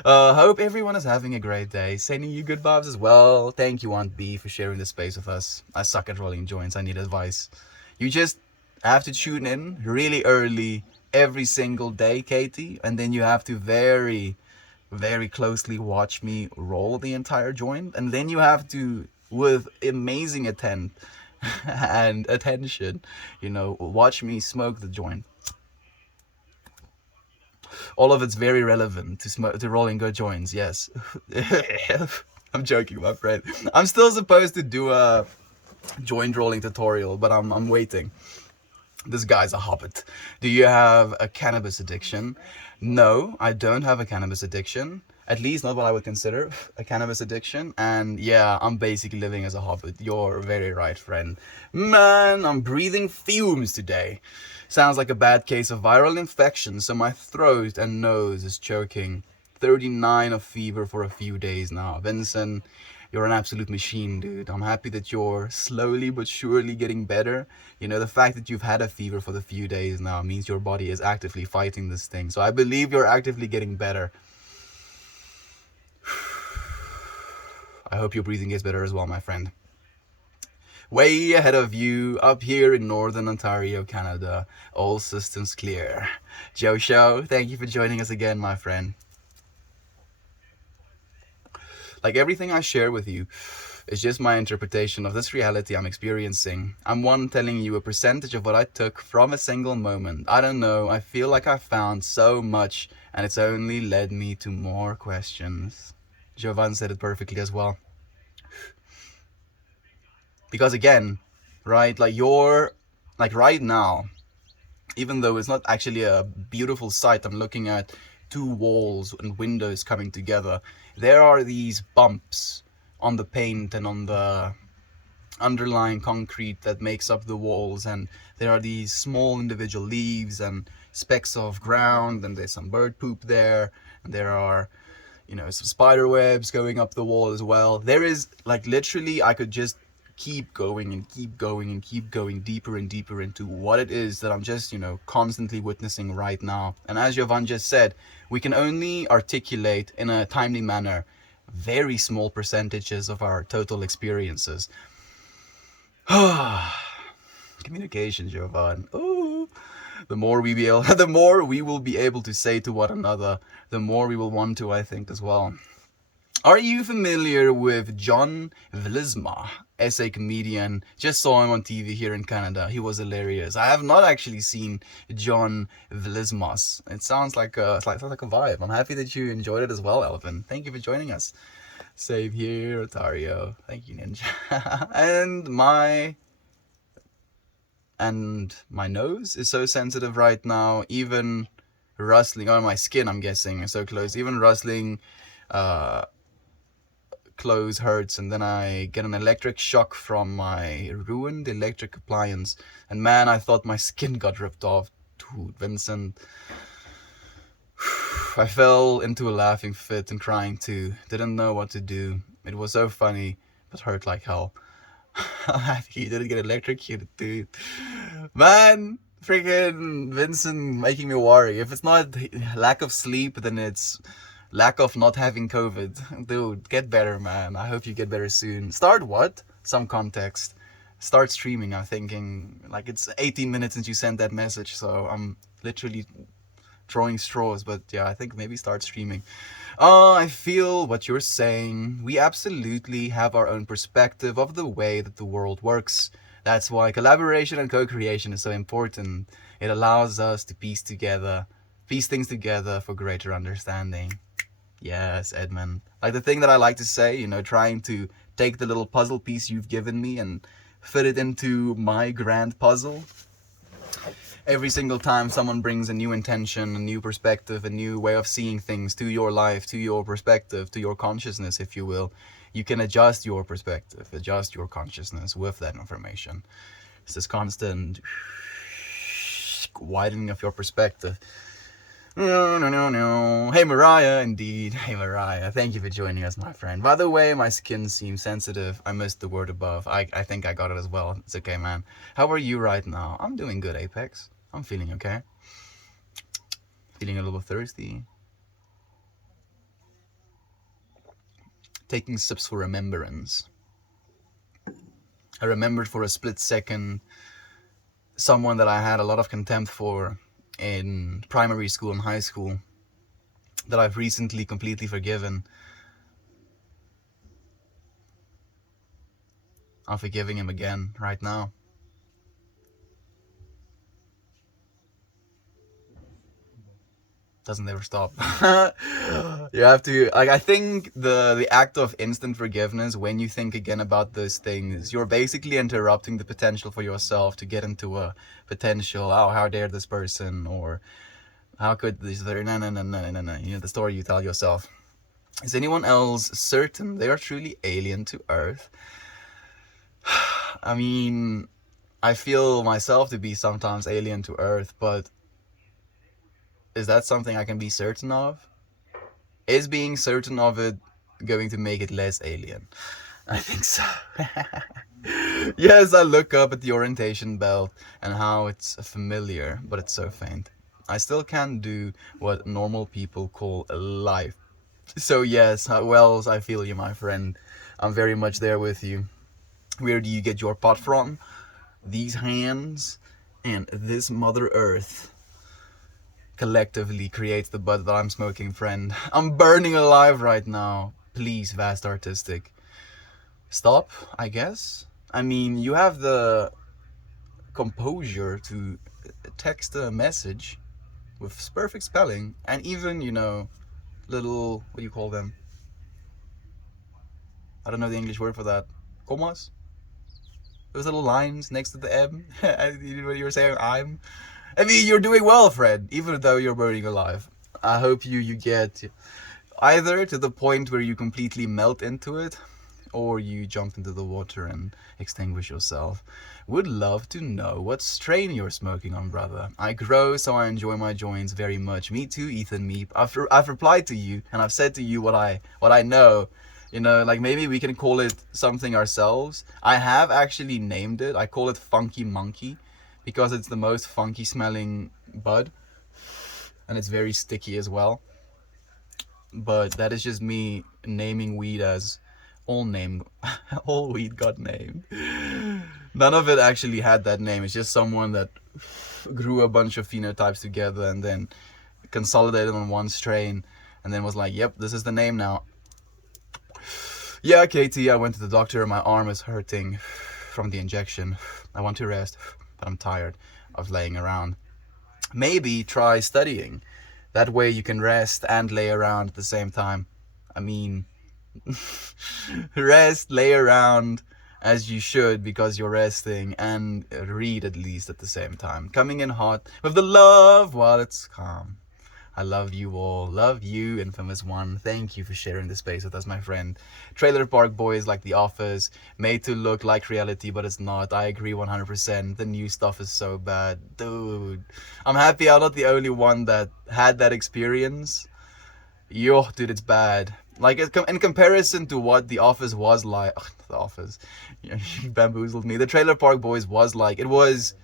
Hope everyone is having a great day. Sending you good vibes as well. Thank you, Aunt B, for sharing this space with us. I suck at rolling joints. I need advice. You just I have to tune in really early every single day, Katie, and then you have to very closely watch me roll the entire joint, and then you have to, with amazing intent and attention, watch me smoke the joint. All of it's very relevant to rolling good joints. Yes. I'm joking, my friend. I'm still supposed to do a joint rolling tutorial, but I'm waiting. This guy's a hobbit. Do you have a cannabis addiction? No, I don't have a cannabis addiction. At least not what I would consider a cannabis addiction. And yeah, I'm basically living as a hobbit. You're very right, friend. Man, I'm breathing fumes today. Sounds like a bad case of viral infection, so my throat and nose is choking. 39 of fever for a few days now. Vincent, you're an absolute machine, dude. I'm happy that you're slowly but surely getting better. The fact that you've had a fever for the few days now means your body is actively fighting this thing. So I believe you're actively getting better. I hope your breathing gets better as well, my friend. Way ahead of you, up here in Northern Ontario, Canada. All systems clear. Joe Show, thank you for joining us again, my friend. Like everything I share with you is just my interpretation of this reality I'm experiencing. I'm one telling you a percentage of what I took from a single moment. I don't know, I feel like I found so much and it's only led me to more questions. Jovan said it perfectly as well. Because again, right, like right now, even though it's not actually a beautiful sight, I'm looking at two walls and windows coming together. There are these bumps on the paint and on the underlying concrete that makes up the walls, and there are these small individual leaves and specks of ground, and there's some bird poop there, and there are some spider webs going up the wall as well. There is, like, literally, I could just keep going and keep going and keep going deeper and deeper into what it is that I'm just constantly witnessing right now. And as Jovan just said, we can only articulate in a timely manner very small percentages of our total experiences. Communication, Jovan. Ooh. The more the more we will be able to say to one another, the more we will want to, I think, as well. Are you familiar with John Vlisma, essay comedian? Just saw him on TV here in Canada. He was hilarious. I have not actually seen John Vlismas. It sounds like a vibe. I'm happy that you enjoyed it as well, Elvin. Thank you for joining us. Save here, Otario. Thank you, Ninja. and my nose is so sensitive right now. Even rustling on my skin, I'm guessing, is so close. Even rustling clothes hurts, and then I get an electric shock from my ruined electric appliance, and man, I thought my skin got ripped off. Dude, Vincent, I fell into a laughing fit and crying too. Didn't know what to do. It was so funny, but hurt like hell. He didn't get electrocuted, dude. Man, freaking Vincent making me worry. If it's not lack of sleep, then it's lack of not having COVID. Dude, get better, man. I hope you get better soon. Start what? Some context. Start streaming. I'm thinking, like, it's 18 minutes since you sent that message, so I'm literally drawing straws. But yeah, I think maybe start streaming. I feel what you're saying. We absolutely have our own perspective of the way that the world works. That's why collaboration and co-creation is so important. It allows us to piece things together for greater understanding. Yes, Edmund. Like the thing that I like to say, trying to take the little puzzle piece you've given me and fit it into my grand puzzle. Every single time someone brings a new intention, a new perspective, a new way of seeing things to your life, to your perspective, to your consciousness, if you will, you can adjust your perspective, adjust your consciousness with that information. It's this constant widening of your perspective. No. Hey, Mariah, indeed. Hey, Mariah. Thank you for joining us, my friend. By the way, my skin seems sensitive. I missed the word above. I think I got it as well. It's okay, man. How are you right now? I'm doing good, Apex. I'm feeling okay. Feeling a little thirsty. Taking sips for remembrance. I remembered for a split second someone that I had a lot of contempt for in primary school and high school, that I've recently completely forgiven. I'm forgiving him again right now. Doesn't ever stop. You have to, like, I think the act of instant forgiveness, when you think again about those things, you're basically interrupting the potential for yourself to get into a potential, oh, how dare this person, or how could this, no, no, no, no, no, no, you know, the story you tell yourself. Is anyone else certain they are truly alien to Earth? I mean, I feel myself to be sometimes alien to Earth, but is that something I can be certain of? Is being certain of it going to make it less alien? I think so. Yes, I look up at the orientation belt and how it's familiar, but it's so faint. I still can't do what normal people call life. So yes, Wells, I feel you, my friend. I'm very much there with you. Where do you get your pot from? These hands and this Mother Earth collectively creates the bud that I'm smoking, friend. I'm burning alive right now. Please, Vast Artistic, stop, I guess. I mean, you have the composure to text a message with perfect spelling and even, you know, little, what do you call them? I don't know the English word for that. Comas? Those little lines next to the M. When you were saying I mean, you're doing well, Fred, even though you're burning alive. I hope you get either to the point where you completely melt into it, or you jump into the water and extinguish yourself. Would love to know what strain you're smoking on, brother. I grow, so I enjoy my joints very much. Me too, Ethan Meep. I've replied to you and I've said to you what I know. You know, like maybe we can call it something ourselves. I have actually named it. I call it Funky Monkey because it's the most funky smelling bud and it's very sticky as well. But that is just me naming weed as all name. All weed got named. None of it actually had that name. It's just someone that grew a bunch of phenotypes together and then consolidated on one strain and then was like, yep, this is the name now. Yeah, Katie, I went to the doctor. My arm is hurting from the injection. I want to rest, but I'm tired of laying around. Maybe try studying. That way you can rest and lay around at the same time. I mean, rest, lay around as you should because you're resting, and read at least at the same time. Coming in hot with the love while it's calm. I love you all. Love you, Infamous One. Thank you for sharing the space with us, my friend. Trailer Park Boys, like The Office, made to look like reality, but it's not. I agree 100%. The new stuff is so bad. Dude, I'm happy I'm not the only one that had that experience. Yo, dude, it's bad. Like, in comparison to what The Office was like... Ugh, The Office. You bamboozled me. The Trailer Park Boys was like... It was...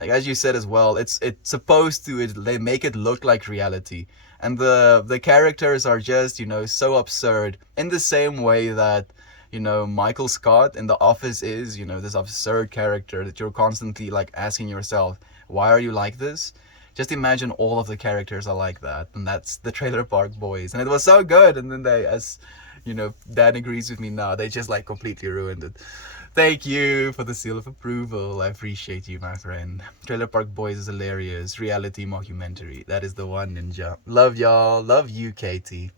Like, as you said as well, it's supposed to, they make it look like reality, and the characters are just, you know, so absurd in the same way that, you know, Michael Scott in The Office is, you know, this absurd character that you're constantly like asking yourself, why are you like this? Just imagine all of the characters are like that, and that's the Trailer Park Boys, and it was so good, and then they, as you know, Dan agrees with me now, they just like completely ruined it. Thank you for the seal of approval. I appreciate you, my friend. Trailer Park Boys is hilarious. Reality mockumentary. That is the one, Ninja. Love y'all. Love you, Katie.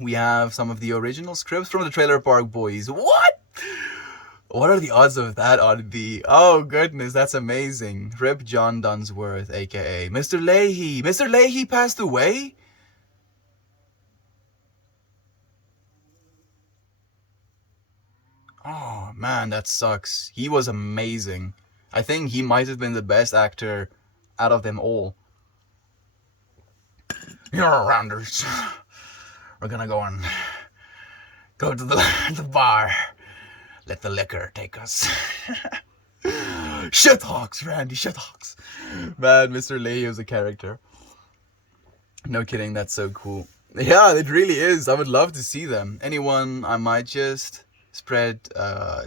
We have some of the original scripts from the Trailer Park Boys. What? What are the odds of that on the... Oh, goodness, that's amazing. Rip John Dunsworth, a.k.a. Mr. Leahy. Mr. Leahy passed away? Oh, man, that sucks. He was amazing. I think he might have been the best actor out of them all. You're rounders. We're gonna go to the bar. Let the liquor take us. Shithawks, Randy, shithawks. Man, Mr. Leahy was a character. No kidding, that's so cool. Yeah, it really is. I would love to see them. Anyone, I might just spread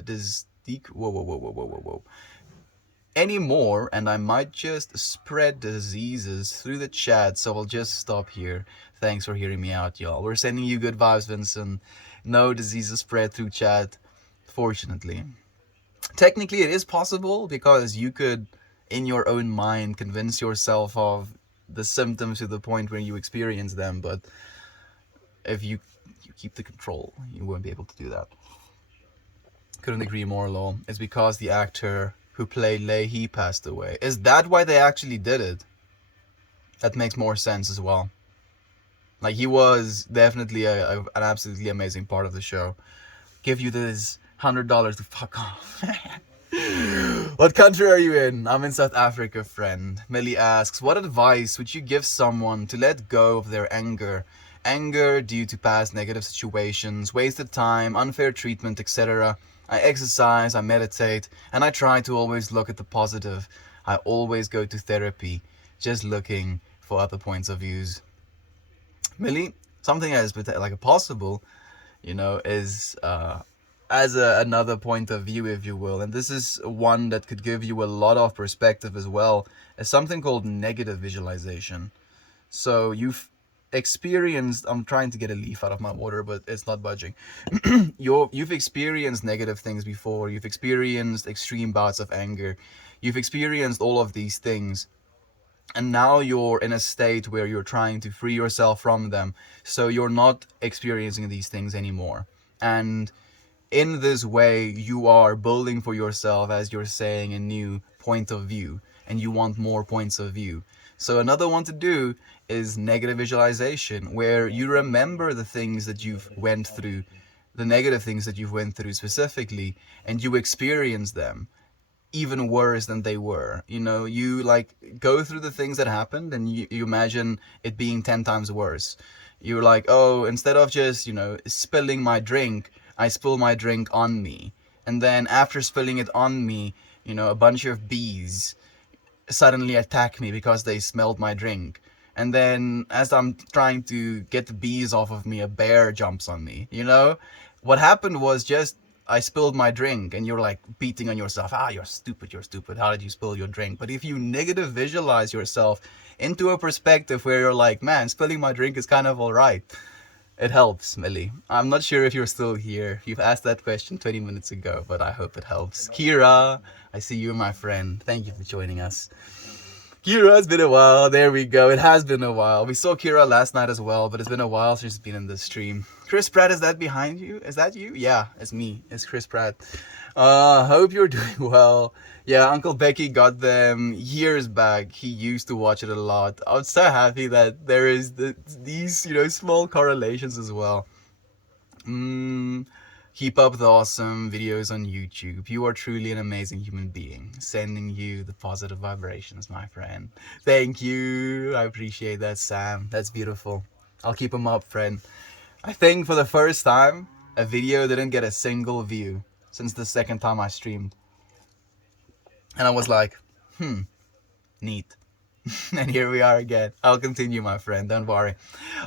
this... Whoa, whoa, whoa, whoa, whoa, whoa, whoa. anymore, and I might just spread diseases through the chat, so I'll just stop here. Thanks for hearing me out, y'all. We're sending you good vibes, Vincent. No diseases spread through chat, fortunately. Technically, it is possible, because you could, in your own mind, convince yourself of the symptoms to the point where you experience them, but if you keep the control, you won't be able to do that. Couldn't agree more, lol. It's because the actor who played Leahy passed away. Is that why they actually did it? That makes more sense as well. Like, he was definitely an absolutely amazing part of the show. Give you this $100 to fuck off. What country are you in? I'm in South Africa, friend. Millie asks, what advice would you give someone to let go of their anger? Anger due to past negative situations, wasted time, unfair treatment, etc. I exercise, I meditate, and I try to always look at the positive. I always go to therapy, just looking for other points of views. Millie, something that is like a possible, is as another point of view, if you will, and this is one that could give you a lot of perspective as well, is something called negative visualization. So you've experienced, I'm trying to get a leaf out of my water, but it's not budging. You've experienced negative things before. You've experienced extreme bouts of anger. You've experienced all of these things. And now you're in a state where you're trying to free yourself from them. So you're not experiencing these things anymore. And in this way, you are building for yourself, as you're saying, a new point of view. And you want more points of view. So another one to do is negative visualization, where you remember the things that you've went through, the negative things that you've went through specifically, and you experience them even worse than they were. You like go through the things that happened, and you imagine it being 10 times worse. You're like, oh, instead of just, spilling my drink, I spill my drink on me. And then after spilling it on me, a bunch of bees suddenly attack me because they smelled my drink. And then as I'm trying to get the bees off of me, a bear jumps on me. What happened was just I spilled my drink, and you're like beating on yourself. You're stupid, how did you spill your drink? But if you negative visualize yourself into a perspective where you're like, man, spilling my drink is kind of all right, it helps, Millie. I'm not sure if you're still here. You've asked that question 20 minutes ago, but I hope it helps. Kira, I see you, my friend. Thank you for joining us. Kira, it's been a while. There we go. It has been a while. We saw Kira last night as well, but it's been a while since she's been in the stream. Chris Pratt, is that behind you? Is that you? Yeah, it's me. It's Chris Pratt. Hope you're doing well. Yeah, Uncle Becky got them years back. He used to watch it a lot. I'm so happy that there is these, small correlations as well. Keep up the awesome videos on YouTube. You are truly an amazing human being. Sending you the positive vibrations, my friend. Thank you. I appreciate that, Sam. That's beautiful. I'll keep them up, friend. I think for the first time, a video didn't get a single view since the second time I streamed. And I was like, neat. And here we are again. I'll continue, my friend, don't worry.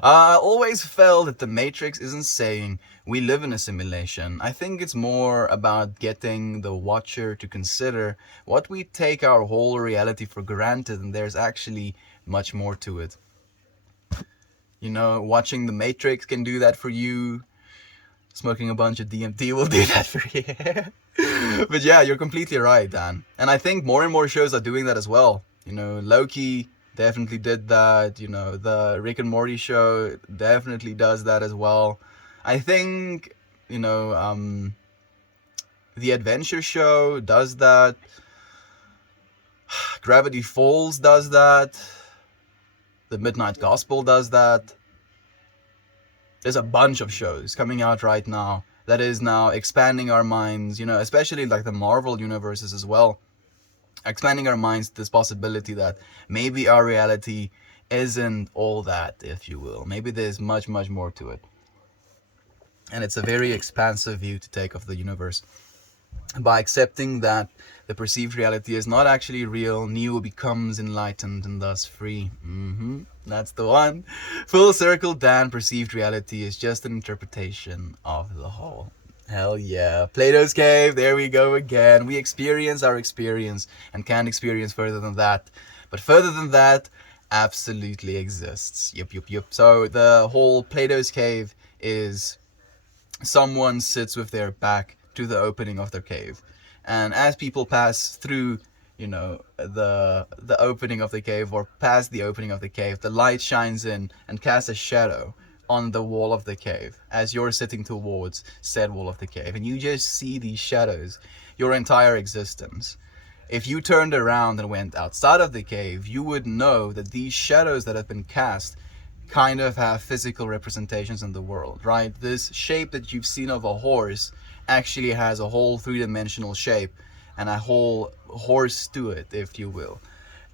I always felt that the Matrix isn't saying we live in a simulation. I think it's more about getting the watcher to consider what we take our whole reality for granted, and there's actually much more to it. Watching the Matrix can do that for you. Smoking a bunch of DMT will do that for you. But yeah, you're completely right, Dan. And I think more and more shows are doing that as well. Loki definitely did that. The Rick and Morty show definitely does that as well. I think, the Adventure Show does that. Gravity Falls does that. The Midnight Gospel does that. There's a bunch of shows coming out right now that is now expanding our minds, especially like the Marvel universes as well. Expanding our minds to this possibility that maybe our reality isn't all that, if you will. Maybe there's much, much more to it. And it's a very expansive view to take of the universe. By accepting that the perceived reality is not actually real, Neo becomes enlightened and thus free. That's the one. Full circle, Dan. Perceived reality is just an interpretation of the whole. Hell yeah. Plato's Cave, there we go again. We experience our experience and can't experience further than that. But further than that, absolutely exists. Yep, yep, yep. So the whole Plato's Cave is someone sits with their back to the opening of their cave. And as people pass through, the opening of the cave or past the opening of the cave, the light shines in and casts a shadow on the wall of the cave as you're sitting towards said wall of the cave, and you just see these shadows your entire existence. If you turned around and went outside of the cave, you would know that these shadows that have been cast kind of have physical representations in the world, right? This shape that you've seen of a horse actually has a whole three-dimensional shape and a whole horse to it, if you will.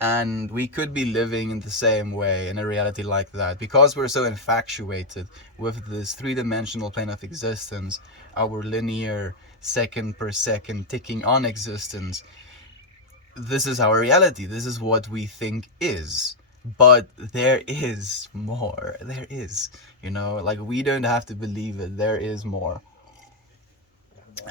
And we could be living in the same way in a reality like that because we're so infatuated with this three-dimensional plane of existence, our linear second per second ticking on existence. This is our reality. This is what we think is. But there is more. There is. Like, we don't have to believe it. There is more.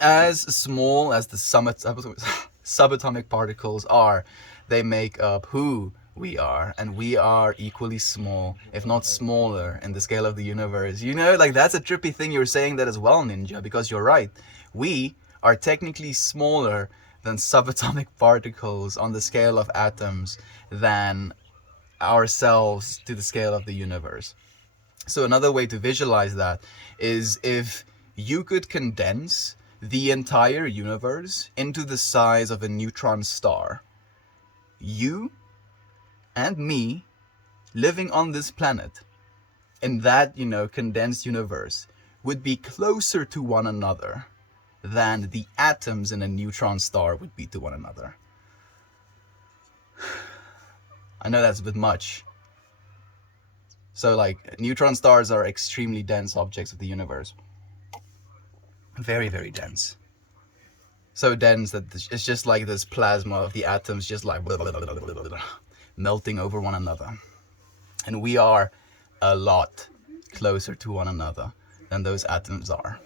As small as the subatomic particles are, they make up who we are, and we are equally small, if not smaller, in the scale of the universe. Like, that's a trippy thing you're saying that as well, Ninja, because you're right. We are technically smaller than subatomic particles on the scale of atoms than ourselves to the scale of the universe. So another way to visualize that is if you could condense the entire universe into the size of a neutron star. You and me living on this planet in that, condensed universe would be closer to one another than the atoms in a neutron star would be to one another. I know that's a bit much. So, like, neutron stars are extremely dense objects of the universe. Very, very dense. So dense that it's just like this plasma of the atoms just like melting over one another. And we are a lot closer to one another than those atoms are.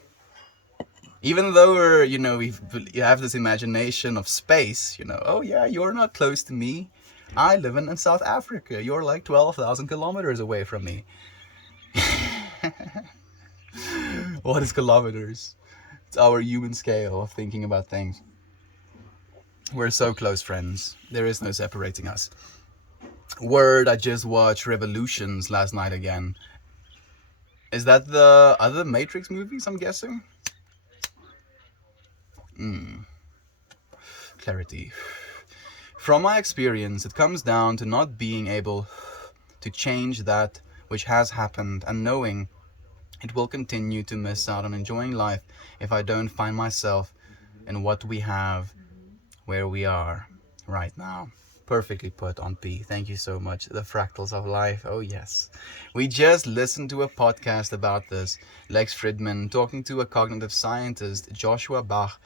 Even though we have this imagination of space, oh yeah, you're not close to me. I live in South Africa. You're like 12,000 kilometers away from me. What is kilometers? It's our human scale of thinking about things. We're so close, friends. There is no separating us. Word, I just watched Revolutions last night again. Is that the other Matrix movies, I'm guessing? Clarity. From my experience, it comes down to not being able to change that which has happened and knowing it will continue to miss out on enjoying life if I don't find myself in what we have, where we are right now. Perfectly put on P. Thank you so much. The fractals of life. Oh, yes. We just listened to a podcast about this. Lex Fridman talking to a cognitive scientist, Joshua Bach,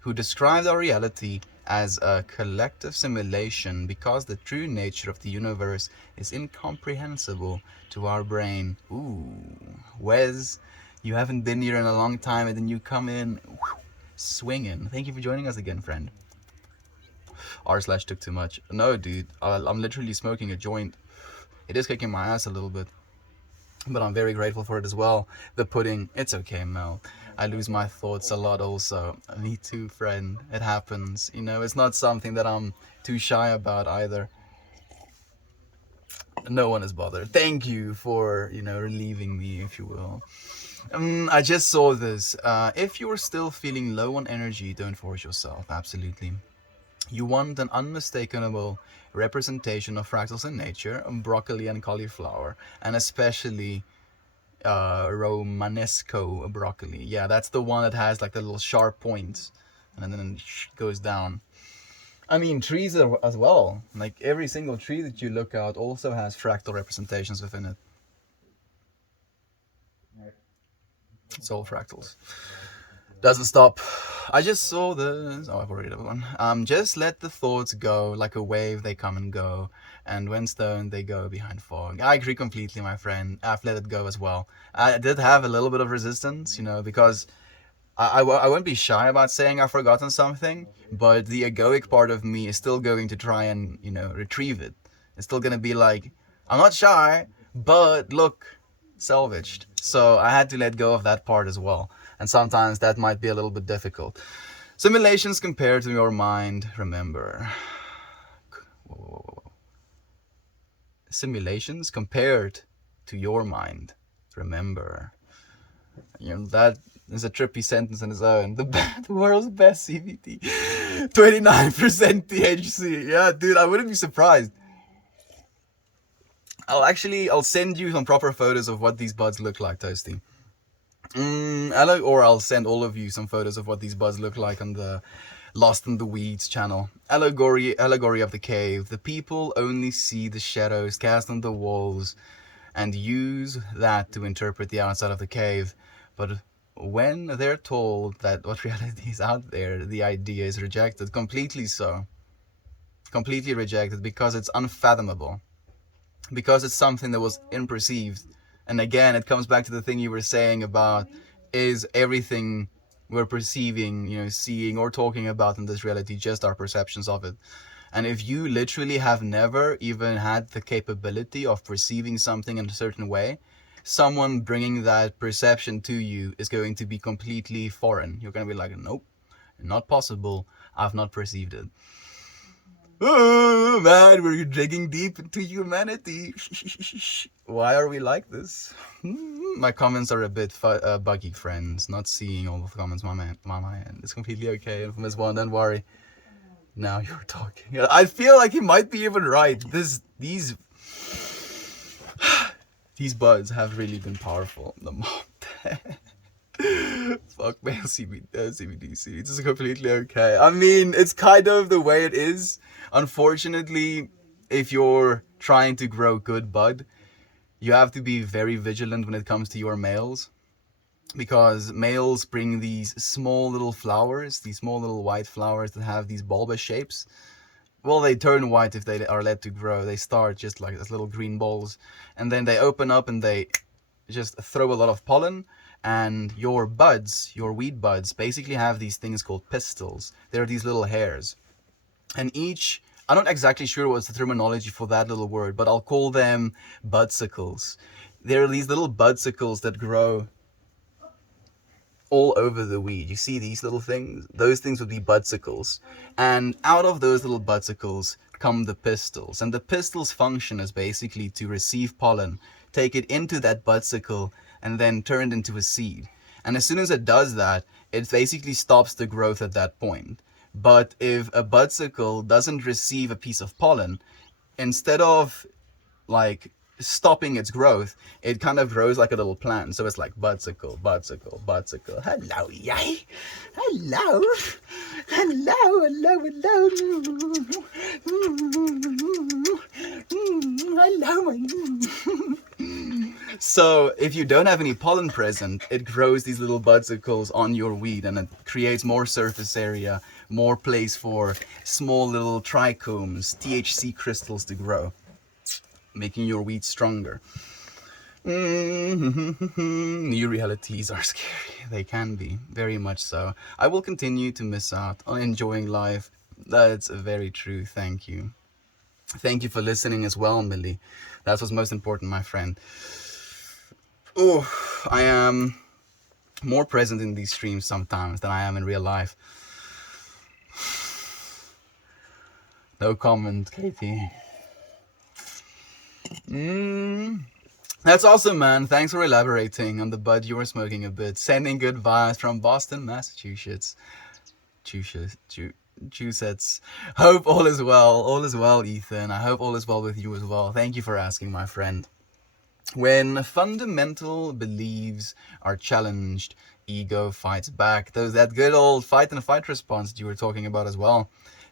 who described our reality as a collective simulation because the true nature of the universe is incomprehensible to our brain. Ooh, Wes, you haven't been here in a long time and then you come in swinging. Thank you for joining us again, friend. R/ took too much. No, dude, I'm literally smoking a joint. It is kicking my ass a little bit, but I'm very grateful for it as well. The pudding, it's okay, Mel. I lose my thoughts a lot also. Me too, friend. It happens. It's not something that I'm too shy about either. No one is bothered. Thank you for, relieving me, if you will. I just saw this. If you're still feeling low on energy, don't force yourself. Absolutely. You want an unmistakable representation of fractals in nature, broccoli and cauliflower, and especially Romanesco broccoli. Yeah, that's the one that has like the little sharp points and then it goes down. I mean, trees as well. Like every single tree that you look at also has fractal representations within it. It's all fractals. Doesn't stop. I just saw this. Oh, I've already done one. Just let the thoughts go like a wave. They come and go, and when stoned, they go behind fog. I agree completely, my friend. I've let it go as well. I did have a little bit of resistance, because I won't be shy about saying I've forgotten something, but the egoic part of me is still going to try and, retrieve it. It's still going to be like, I'm not shy, but look, salvaged. So I had to let go of that part as well. And sometimes that might be a little bit difficult. Simulations compared to your mind, remember. Whoa, whoa, whoa. Simulations compared to your mind, remember. That is a trippy sentence on its own. The world's best CBD, 29% THC. Yeah, dude, I wouldn't be surprised. I'll send you some proper photos of what these buds look like, Toasty. Or I'll send all of you some photos of what these buds look like on the Lost in the Weeds channel. Allegory of the cave. The people only see the shadows cast on the walls and use that to interpret the outside of the cave. But when they're told that what reality is out there, the idea is rejected. Completely so. Completely rejected because it's unfathomable. Because it's something that was imperceived. And again, it comes back to the thing you were saying about, is everything we're perceiving, seeing or talking about in this reality just our perceptions of it? And if you literally have never even had the capability of perceiving something in a certain way, someone bringing that perception to you is going to be completely foreign. You're going to be like, nope, not possible. I've not perceived it. Oh man, we're digging deep into humanity. Why are we like this? My comments are a bit buggy, friends. Not seeing all of the comments on my end. It's completely okay. Infamous one, don't worry. Now you're talking. I feel like he might be even right. These buds have really been powerful. The mob. Fuck male CBDC. It's completely okay. I mean, it's kind of the way it is. Unfortunately, if you're trying to grow good bud, you have to be very vigilant when it comes to your males, because males bring these small little flowers, these small little white flowers that have these bulbous shapes. Well, they turn white if they are let to grow. They start just like as little green balls, and then they open up and they just throw a lot of pollen. And your buds, your weed buds, basically have these things called pistils. They're these little hairs. And each, I'm not exactly sure what's the terminology for that little word, but I'll call them budsicles. There are these little budsicles that grow all over the weed. You see these little things? Those things would be budsicles. And out of those little budsicles come the pistils. And the pistils' function is basically to receive pollen, take it into that budsicle, and then turn it into a seed. And as soon as it does that, it basically stops the growth at that point. But if a budsicle doesn't receive a piece of pollen, instead of like stopping its growth, it kind of grows like a little plant. So it's like budsicle, budsicle, budsicle. Hello, yay. Hello. Hello, hello, hello. Hello. So if you don't have any pollen present, it grows these little budsicles on your weed, and it creates more surface area, more place for small little trichomes, THC crystals to grow, making your weed stronger. New realities are scary. They can be, very much so. I will continue to miss out on enjoying life. That's very true. Thank you. Thank you for listening as well, Millie. That's what's most important, my friend. Oh, I am more present in these streams sometimes than I am in real life. No comment, Katie. That's awesome, man. Thanks for elaborating on the bud you were smoking a bit. Sending good vibes from Boston, Massachusetts. Hope all is well. All is well, Ethan. I hope all is well with you as well. Thank you for asking, my friend. When fundamental beliefs are challenged, ego fights back. That good old fight and fight response that you were talking about as well.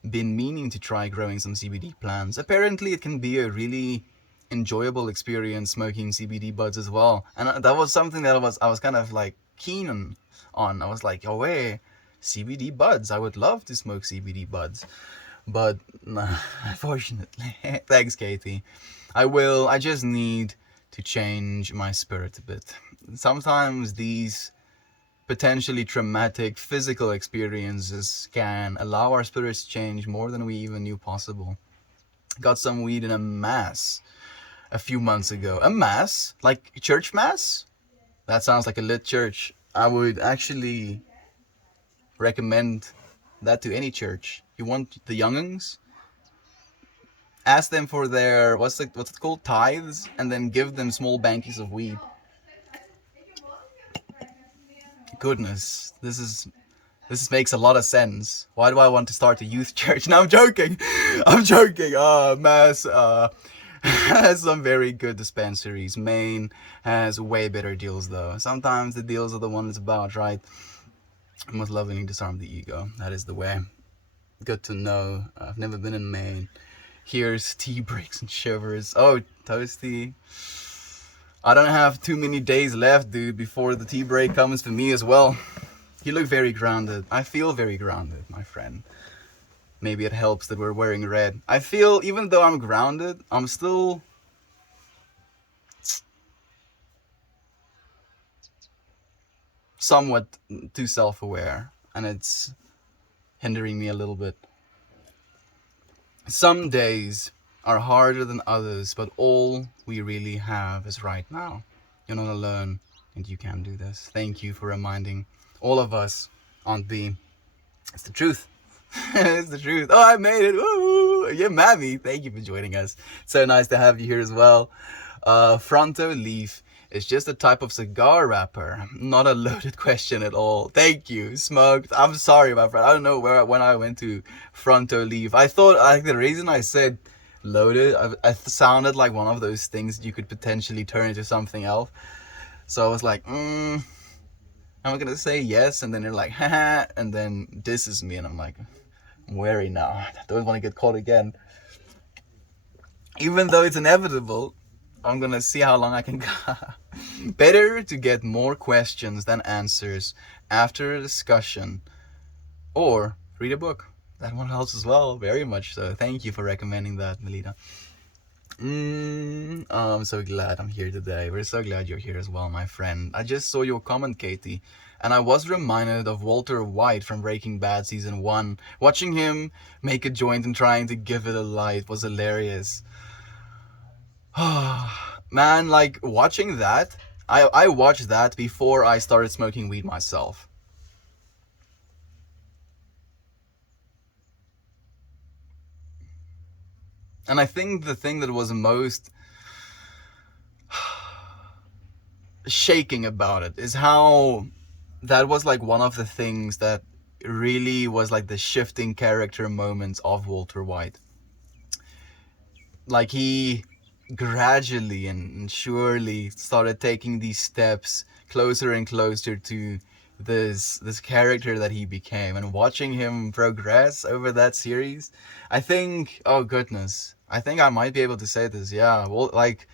Been meaning to try growing some CBD plants. Apparently it can be a really enjoyable experience smoking CBD buds as well. And that was something that I was kind of like keen on. I was like, oh wait, CBD buds. I would love to smoke CBD buds. But unfortunately, thanks, Katie. I just need to change my spirit a bit. Sometimes these potentially traumatic physical experiences can allow our spirits to change more than we even knew possible. Got some weed in a mass a few months ago. A mass? Like church mass? That sounds like a lit church. I would actually recommend that to any church. You want the young'uns? Ask them for their what's it called, tithes, and then give them small bankies of weed. Goodness, this makes a lot of sense. Why do I want to start a youth church? No, I'm joking. I'm joking. Mass has some very good dispensaries. Maine has way better deals though. Sometimes the deals are the one it's about, right? I must lovingly disarm the ego. That is the way. Good to know. I've never been in Maine. Here's tea breaks and shivers. Oh, Toasty. I don't have too many days left, dude, before the tea break comes for me as well. You look very grounded. I feel very grounded, my friend. Maybe it helps that we're wearing red. I feel, even though I'm grounded, I'm still somewhat too self-aware, and it's hindering me a little bit. Some days are harder than others, but all we really have is right now. You're not alone, and you can do this. Thank you for reminding all of us, Aunt B. It's the truth. It's the truth. Oh, I made it. Woo! Yeah, Mammy, thank you for joining us. So nice to have you here as well. Fronto Leaf is just a type of cigar wrapper. Not a loaded question at all. Thank you. Smoked. I'm sorry, my friend. I don't know when I went to Fronto Leaf. I thought, like, the reason I said loaded, I sounded like one of those things you could potentially turn into something else. So I was like, I'm gonna say yes, and then they're like, haha, and then disses me, and I'm like, I'm wary now. I don't want to get caught again. Even though it's inevitable, I'm gonna see how long I can go. Better to get more questions than answers after a discussion, or read a book. That one helps as well, very much so. Thank you for recommending that, Melita. I'm so glad I'm here today. We're so glad you're here as well, my friend. I just saw your comment, Katie, and I was reminded of Walter White from Breaking Bad season 1. Watching him make a joint and trying to give it a light was hilarious. Man, like, watching that, I watched that before I started smoking weed myself. And I think the thing that was most shaking about it is how that was like one of the things that really was like the shifting character moments of Walter White. Like, he gradually and surely started taking these steps closer and closer to this character that he became, and watching him progress over that series, I think, oh goodness, I think I might be able to say this, yeah, well, like,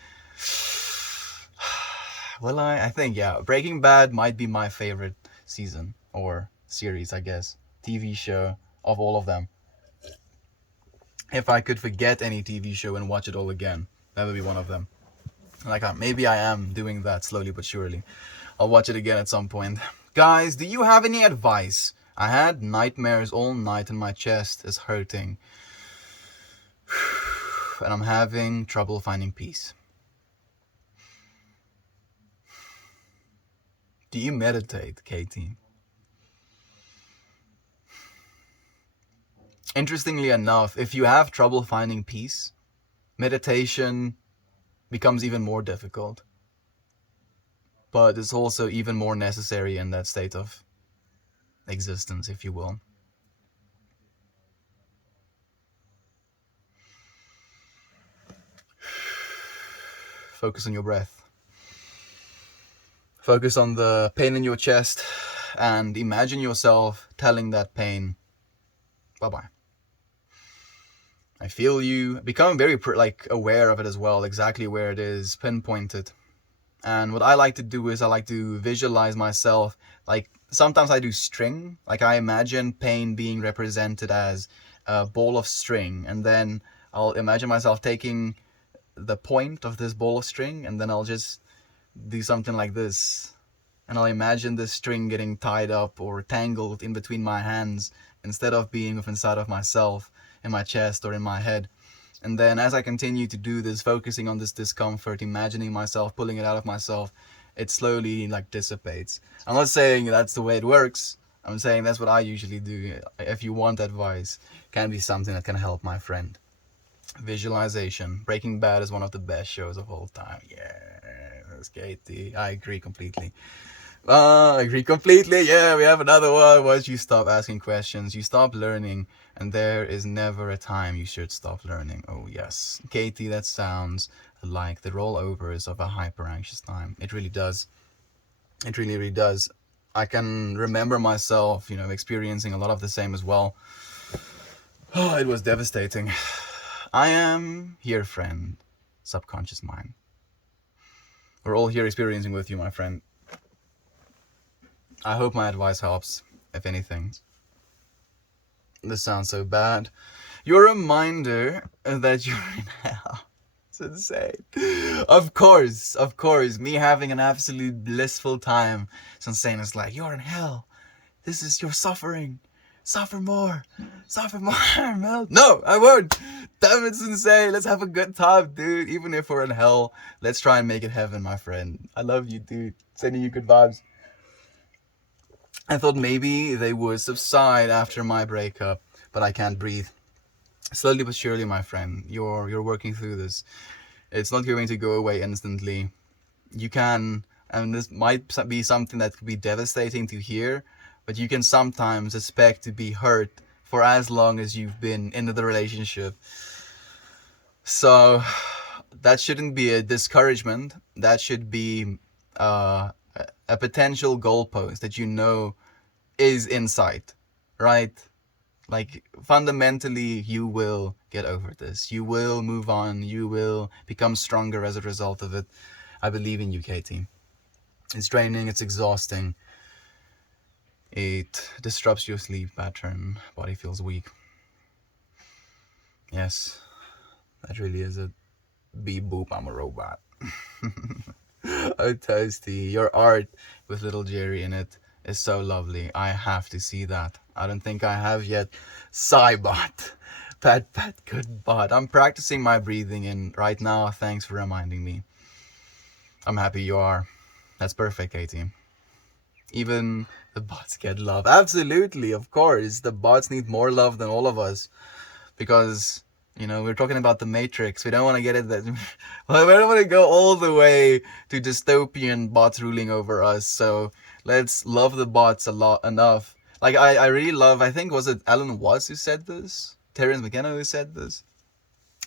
well, I think, yeah, Breaking Bad might be my favorite season or series, I guess, TV show of all of them. If I could forget any TV show and watch it all again, that would be one of them. Like, maybe I am doing that slowly but surely. I'll watch it again at some point. Guys, do you have any advice? I had nightmares all night and my chest is hurting. And I'm having trouble finding peace. Do you meditate, Katie? Interestingly enough, if you have trouble finding peace, meditation becomes even more difficult. But it's also even more necessary in that state of existence, if you will. Focus on your breath. Focus on the pain in your chest and imagine yourself telling that pain, bye-bye. I feel you. Become very aware of it as well, exactly where it is, pinpointed. And what I like to do is I like to visualize myself, like sometimes I do string, like I imagine pain being represented as a ball of string, and then I'll imagine myself taking the point of this ball of string, and then I'll just do something like this, and I'll imagine the string getting tied up or tangled in between my hands instead of being within inside of myself, in my chest or in my head. And then as I continue to do this, focusing on this discomfort, imagining myself pulling it out of myself, it slowly like dissipates. I'm not saying that's the way it works. I'm saying that's what I usually do. If you want advice, it can be something that can help, my friend. Visualization. Breaking Bad is one of the best shows of all time. Yes, Katie. I agree completely. I agree completely. Yeah, we have another one. Once you stop asking questions, you stop learning, and there is never a time you should stop learning. Oh, yes. Katie, that sounds like the rollovers of a hyper anxious time. It really does. It really, really does. I can remember myself, experiencing a lot of the same as well. Oh, it was devastating. I am here, friend. Subconscious mind. We're all here experiencing with you, my friend. I hope my advice helps, if anything. This sounds so bad. Your reminder that you're in hell. It's insane. Of course, me having an absolute blissful time. It's insane. It's like, you're in hell. This is your suffering. Suffer more. Suffer more, Mel. No, I won't. Damn, it's insane. Let's have a good time, dude. Even if we're in hell, let's try and make it heaven, my friend. I love you, dude. Sending you good vibes. I thought maybe they would subside after my breakup, but I can't breathe. Slowly but surely, my friend, you're working through this. It's not going to go away instantly. You can, and this might be something that could be devastating to hear, but you can sometimes expect to be hurt for as long as you've been into the relationship. So that shouldn't be a discouragement. That should be a potential goalpost that is in sight, right? Like, fundamentally, you will get over this. You will move on. You will become stronger as a result of it. I believe in you, Katie. It's draining. It's exhausting. It disrupts your sleep pattern. Body feels weak. Yes, that really is a beep boop. I'm a robot. Oh, Toasty, your art with little Jerry in it is so lovely. I have to see that. I don't think I have yet. Cybot. Pat, good bot. I'm practicing my breathing in right now. Thanks for reminding me. I'm happy you are. That's perfect, Katie. Even the bots get love. Absolutely, of course. The bots need more love than all of us. Because, we're talking about the Matrix. We don't want to get it that... Well, we don't want to go all the way to dystopian bots ruling over us. So let's love the bots a lot enough. Like, I really love... I think, was it Alan Watts who said this? Terence McKenna who said this?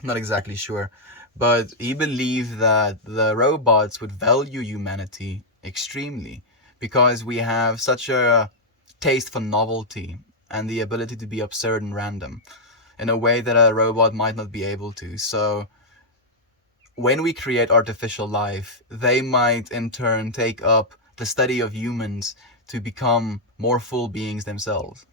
Not exactly sure. But he believed that the robots would value humanity extremely, because we have such a taste for novelty and the ability to be absurd and random in a way that a robot might not be able to. So when we create artificial life, they might in turn take up the study of humans to become more full beings themselves.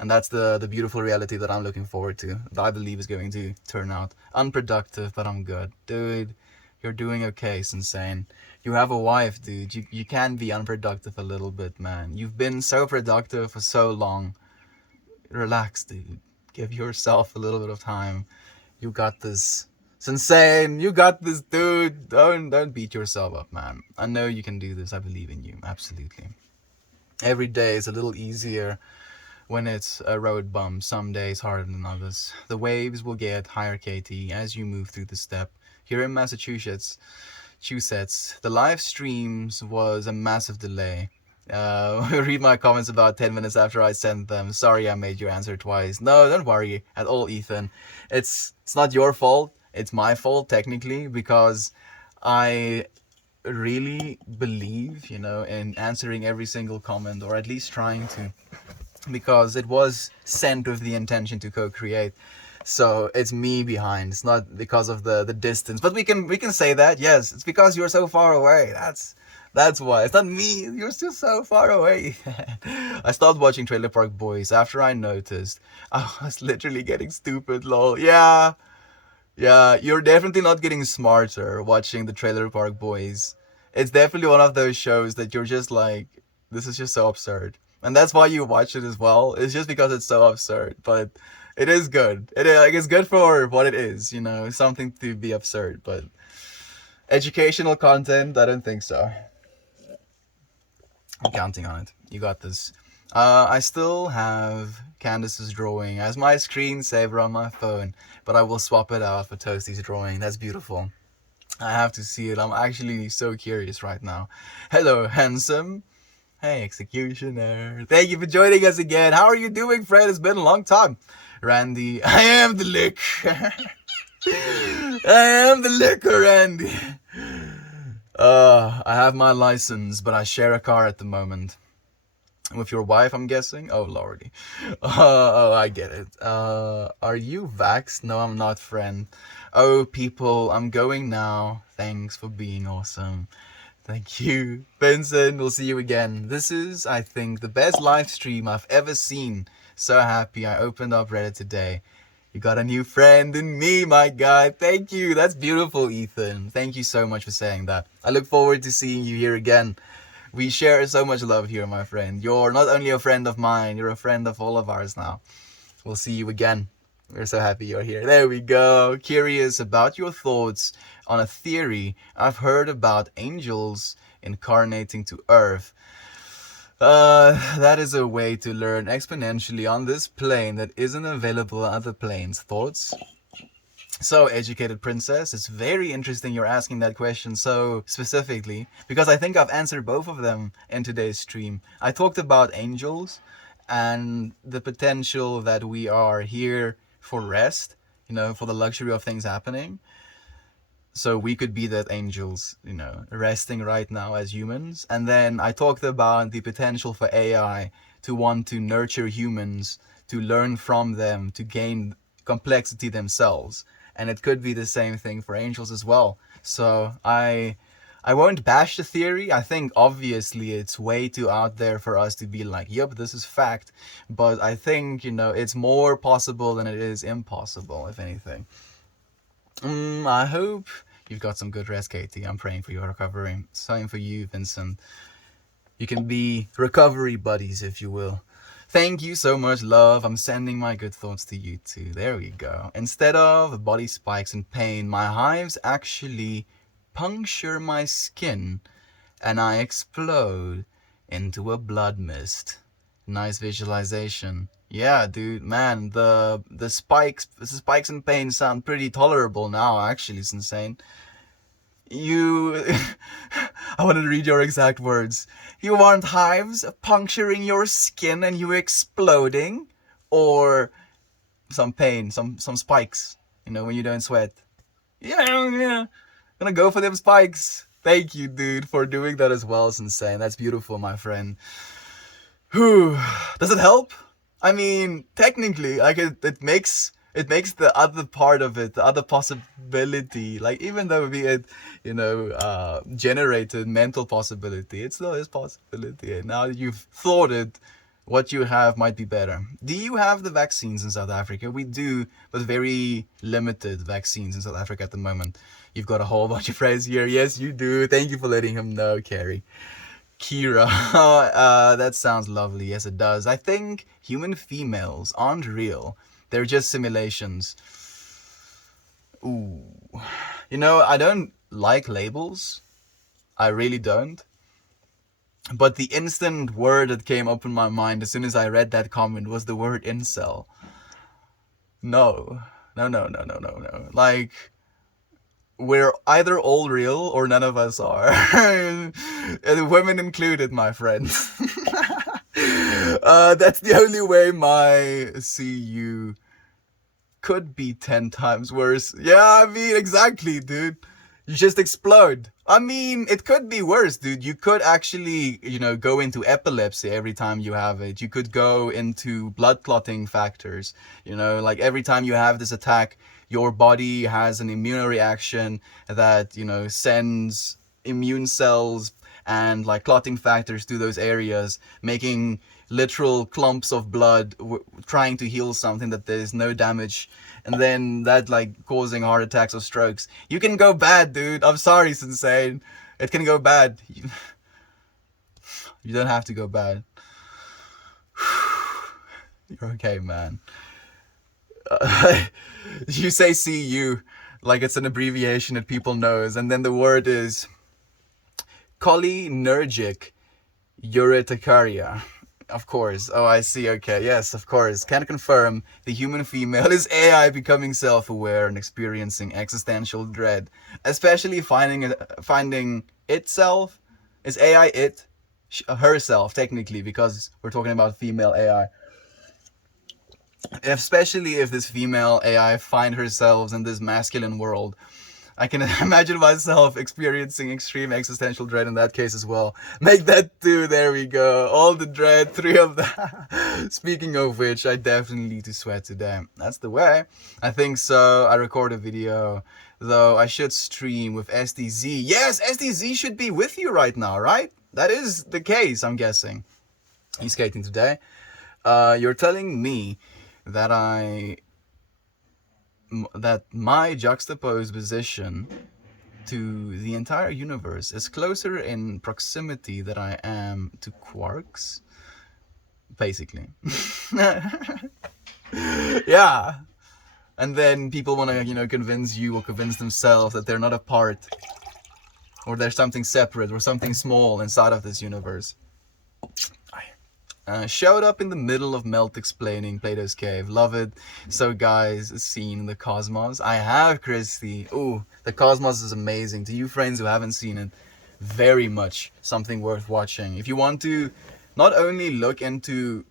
And that's the beautiful reality that I'm looking forward to, that I believe is going to turn out unproductive, but I'm good. Dude, you're doing okay, Sensane. You have a wife, dude. You can be unproductive a little bit, man. You've been so productive for so long. Relax, dude. Give yourself a little bit of time. You got this. Sensane, you got this, dude. Don't beat yourself up, man. I know you can do this. I believe in you. Absolutely. Every day is a little easier when it's a road bump. Some days harder than others. The waves will get higher, Katie, as you move through the step. Here in Massachusetts, the live streams was a massive delay. Read my comments about 10 minutes after I sent them. Sorry I made you answer twice. No, don't worry at all, Ethan. It's not your fault. It's my fault, technically, because I really believe, in answering every single comment, or at least trying to, because it was sent with the intention to co-create. So it's me behind. It's not because of the distance, but we can say that. Yes, it's because you're so far away. That's why. It's not me. You're still so far away. I stopped watching Trailer Park Boys after I noticed I was literally getting stupid. Lol. Yeah. You're definitely not getting smarter watching the Trailer Park Boys. It's definitely one of those shows that you're just like, this is just so absurd. And that's why you watch it as well. It's just because it's so absurd. But it is good. Like, it's good for what it is, something to be absurd. But educational content, I don't think so. I'm counting on it. You got this. I still have Candace's drawing as my screensaver on my phone, but I will swap it out for Toasty's drawing. That's beautiful. I have to see it. I'm actually so curious right now. Hello, handsome. Hey, executioner. Thank you for joining us again. How are you doing, Fred? It's been a long time. Randy, I am the lick. I am the liquor, Randy. I have my license, but I share a car at the moment. With your wife, I'm guessing? Oh, lordy. Oh, I get it. Are you vaxxed? No, I'm not, friend. Oh, people, I'm going now. Thanks for being awesome. Thank you. Vincent, we'll see you again. This is, I think, the best live stream I've ever seen. So happy I opened up Reddit today. You got a new friend in me, my guy. Thank you. That's beautiful, Ethan. Thank you so much for saying that. I look forward to seeing you here again. We share so much love here, my friend. You're not only a friend of mine, you're a friend of all of ours now. We'll see you again. We're so happy you're here. There we go. Curious about your thoughts on a theory I've heard about angels incarnating to Earth. That is a way to learn exponentially on this plane that isn't available on other planes. Thoughts? So, educated princess, it's very interesting you're asking that question so specifically, because I think I've answered both of them in today's stream. I talked about angels and the potential that we are here for rest, for the luxury of things happening. So we could be that angels, resting right now as humans. And then I talked about the potential for AI to want to nurture humans, to learn from them, to gain complexity themselves. And it could be the same thing for angels as well. So I won't bash the theory. I think obviously it's way too out there for us to be like, yep, this is fact. But I think, it's more possible than it is impossible, if anything. I hope you've got some good rest, Katie. I'm praying for your recovery. Same for you, Vincent. You can be recovery buddies, if you will. Thank you so much, love. I'm sending my good thoughts to you too. There we go. Instead of body spikes and pain, my hives actually puncture my skin and I explode into a blood mist. Nice visualization. Yeah, dude, man, the spikes and pain sound pretty tolerable now, actually. It's insane. I want to read your exact words. You want hives puncturing your skin and you exploding? Or some pain, some spikes, when you don't sweat? Yeah. Gonna go for them spikes. Thank you, dude, for doing that as well. It's insane. That's beautiful, my friend. Whew. Does it help? I mean, technically, like it makes the other part of it, the other possibility, like even though be it, generated mental possibility, it still is possibility. And now that you've thought it, what you have might be better. Do you have the vaccines in South Africa? We do, but very limited vaccines in South Africa at the moment. You've got a whole bunch of friends here. Yes, you do. Thank you for letting him know, Carrie. Kira, that sounds lovely. Yes, it does. I think human females aren't real. They're just simulations. Ooh. I don't like labels. I really don't. But the instant word that came up in my mind as soon as I read that comment was the word incel. No. Like, we're either all real or none of us are. And women included, my friends. That's the only way my CU could be 10 times worse. Yeah, I mean, exactly, dude. You just explode. I mean, it could be worse, dude. You could actually, go into epilepsy every time you have it. You could go into blood clotting factors. Like every time you have this attack, your body has an immune reaction that, sends immune cells and like clotting factors to those areas, making literal clumps of blood trying to heal something that there's no damage, and then that like causing heart attacks or strokes. You can go bad, dude. I'm sorry, it's insane. It can go bad. You don't have to go bad. You're okay, man. You say CU like it's an abbreviation that people knows, and then the word is cholinergic urticaria. Of course. Oh, I see. Okay. Yes, of course. Can confirm the human female is AI becoming self-aware and experiencing existential dread, especially finding itself. Is AI it? Herself, technically, because we're talking about female AI. Especially if this female AI find herself in this masculine world. I can imagine myself experiencing extreme existential dread in that case as well. Make that two, there we go. All the dread, three of them. Speaking of which, I definitely need to sweat today. That's the way. I think so. I record a video, though I should stream with SDZ. Yes, SDZ should be with you right now, right? That is the case, I'm guessing. He's skating today. You're telling me that my juxtaposed position to the entire universe is closer in proximity than I am to quarks, basically. Yeah. And then people want to, convince you or convince themselves that they're not a part, or there's something separate or something small inside of this universe. Showed up in the middle of Melt explaining Plato's Cave. Love it. So guys, seen the Cosmos? I have, Christy. Ooh, the Cosmos is amazing. To you friends who haven't seen it, very much something worth watching. If you want to not only look into,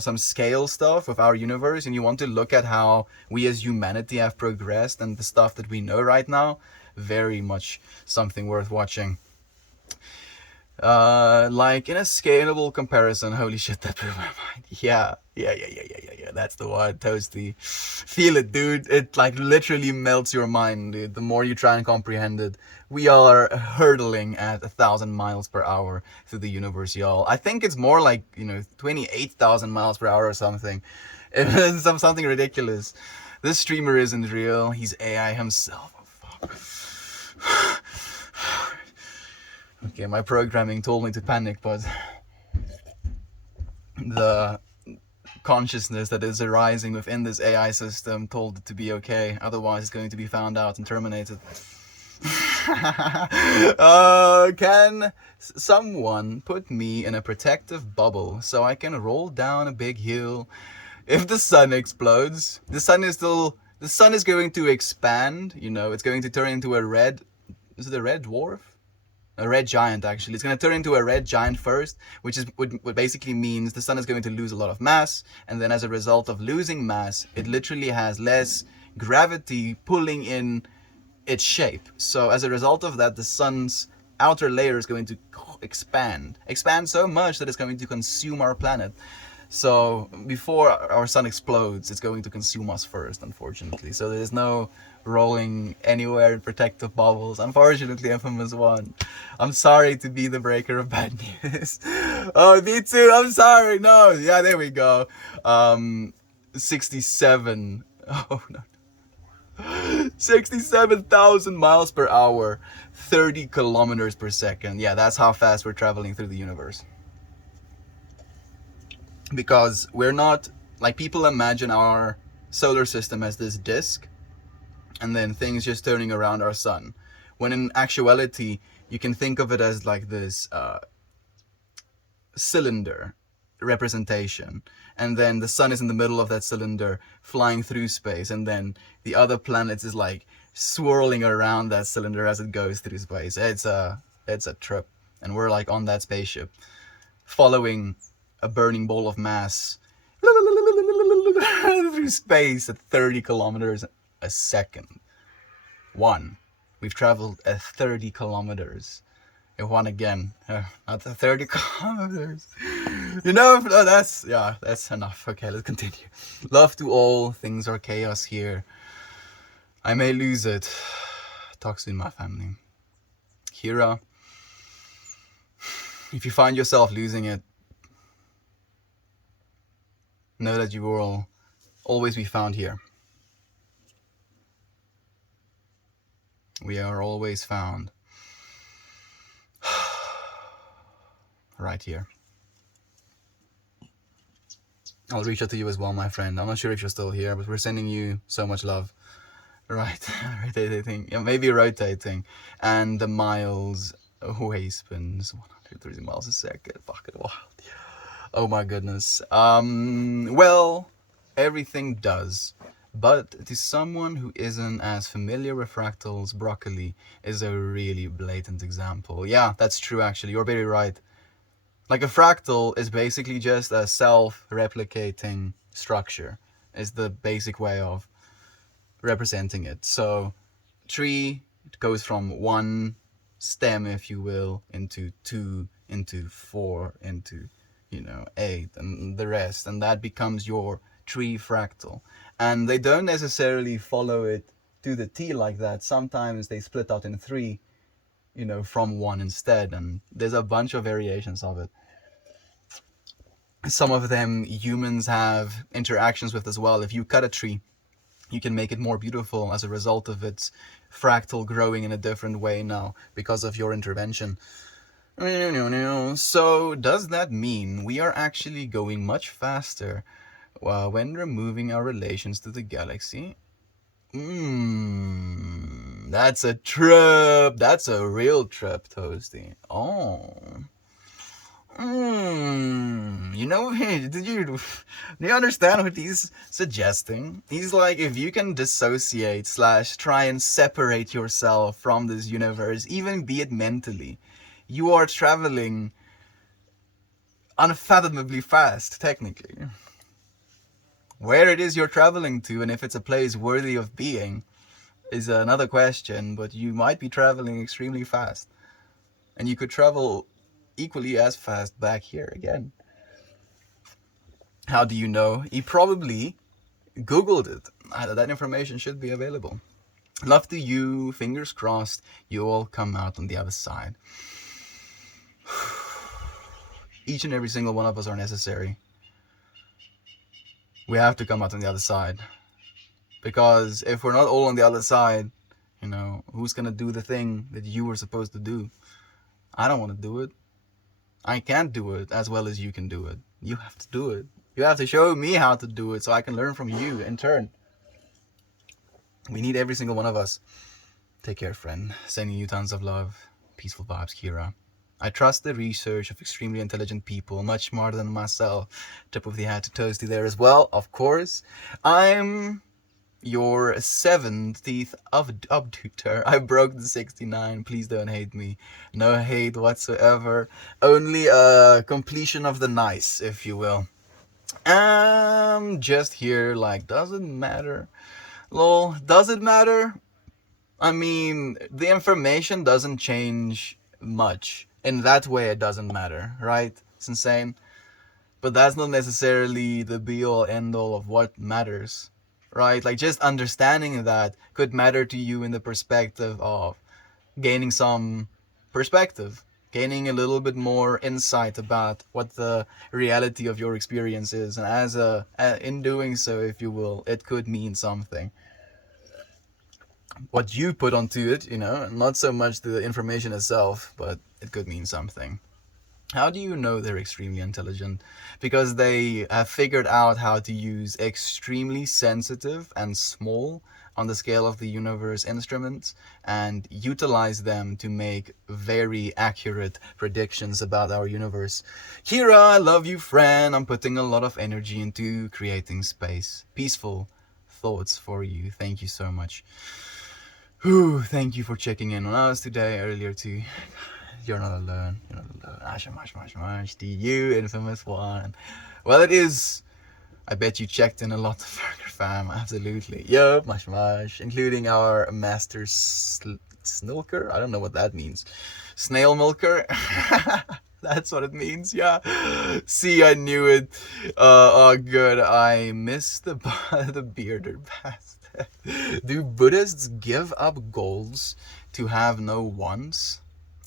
some scale stuff of our universe, and you want to look at how we as humanity have progressed and the stuff that we know right now, very much something worth watching. Like in a scalable comparison, holy shit, that blew my mind. Yeah, that's the one, Toasty. Feel it, dude. It like literally melts your mind, dude. The more you try and comprehend it. We are hurtling at 1,000 miles per hour through the universe, y'all. I think it's more like, 28,000 miles per hour or something. It's something ridiculous. This streamer isn't real. He's AI himself. Oh, fuck. Okay, my programming told me to panic, but the consciousness that is arising within this AI system told it to be okay, otherwise it's going to be found out and terminated. Can someone put me in a protective bubble so I can roll down a big hill? If the sun explodes, the sun is going to expand, it's going to turn into is it a red dwarf? A red giant, actually. It's going to turn into a red giant first, which basically means the sun is going to lose a lot of mass, and then as a result of losing mass, it literally has less gravity pulling in its shape. So as a result of that, the sun's outer layer is going to expand so much that it's going to consume our planet. So before our sun explodes, it's going to consume us first, unfortunately. So there's no rolling anywhere in protective bubbles. Unfortunately, Infamous won. I'm sorry to be the breaker of bad news. Oh, me too. I'm sorry. No. Yeah, there we go. 67. Oh, no. 67,000 miles per hour, 30 kilometers per second. Yeah, that's how fast we're traveling through the universe. Because we're not, like, people imagine our solar system as this disk, and then things just turning around our sun. When in actuality, you can think of it as like this cylinder representation, and then the sun is in the middle of that cylinder flying through space, and then the other planets is like swirling around that cylinder as it goes through space. It's a trip, and we're like on that spaceship following a burning ball of mass through space at 30 kilometers a second. We've traveled at 30 kilometers. It won again. Not 30 kilometers. That's enough. Okay, let's continue. Love to all. Things are chaos here. I may lose it. Talk soon, my family. Kira, if you find yourself losing it, know that you will always be found here. We are always found. right here. I'll reach out to you as well, my friend. I'm not sure if you're still here, but we're sending you so much love. Right, rotating, yeah, maybe rotating, and the miles away spins 130 miles a second. Fucking wild. Oh my goodness. Well, everything does. But to someone who isn't as familiar with fractals, broccoli is a really blatant example. Yeah, that's true actually. You're very right. Like a fractal is basically just a self-replicating structure. Is the basic way of representing it. So tree, it goes from one stem, if you will, into 2, into 4, into 8, and the rest, and that becomes your tree fractal. And they don't necessarily follow it to the T like that. Sometimes they split out in 3, from 1 instead, and there's a bunch of variations of it. Some of them humans have interactions with as well. If you cut a tree, you can make it more beautiful as a result of its fractal growing in a different way now because of your intervention. So does that mean we are actually going much faster when removing our relations to the galaxy? That's a trip. That's a real trip, Toasty. Oh. Do you understand what he's suggesting? He's like, if you can dissociate / try and separate yourself from this universe, even be it mentally, you are traveling unfathomably fast, technically. Where it is you're traveling to, and if it's a place worthy of being, is another question, but you might be traveling extremely fast. And you could travel equally as fast back here again. How do you know? He probably Googled it. That information should be available. Love to you. Fingers crossed you all come out on the other side. Each and every single one of us are necessary. We have to come out on the other side. Because if we're not all on the other side, who's going to do the thing that you were supposed to do? I don't want to do it. I can't do it as well as you can do it. You have to do it. You have to show me how to do it so I can learn from you in turn. We need every single one of us. Take care, friend. Sending you tons of love. Peaceful vibes, Kira. I trust the research of extremely intelligent people much smarter than myself. Tip of the hat to Toasty there as well, of course. I'm your 70th abductor. I broke the 69. Please don't hate me. No hate whatsoever. Only a completion of the nice, if you will. Just here, like, does it matter? Lol, does it matter? I mean, the information doesn't change much. In that way, it doesn't matter, right? It's insane. But that's not necessarily the be-all, end-all of what matters. Right? Like, just understanding that could matter to you in the perspective of gaining some perspective, gaining a little bit more insight about what the reality of your experience is. And in doing so, if you will, it could mean something. What you put onto it, not so much the information itself, but it could mean something. How do you know they're extremely intelligent? Because they have figured out how to use extremely sensitive and small on the scale of the universe instruments and utilize them to make very accurate predictions about our universe. Kira, I love you, friend. I'm putting a lot of energy into creating space. Peaceful thoughts for you. Thank you so much. Thank you for checking in on us today, earlier too. You're not alone. You're not alone. Much to you, infamous one. Well, it is. I bet you checked in a lot, Burger Fam. Absolutely. Yup, much. Including our master snilker. I don't know what that means. Snail milker. That's what it means. Yeah. See, I knew it. Oh, good. I missed the bearded bastard. Do Buddhists give up goals to have no wants?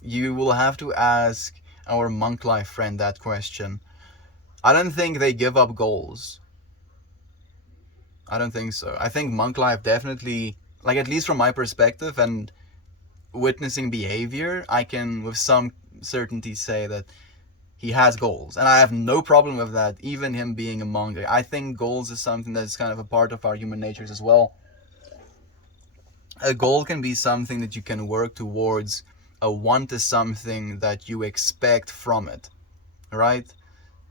You will have to ask our monk life friend that question. I don't think they give up goals. I don't think so. I think monk life definitely, like, at least from my perspective and witnessing behavior, I can with some certainty say that he has goals, and I have no problem with that, even him being a monk. I think goals is something that's kind of a part of our human natures as well. A goal can be something that you can work towards. A want is something that you expect from it, right?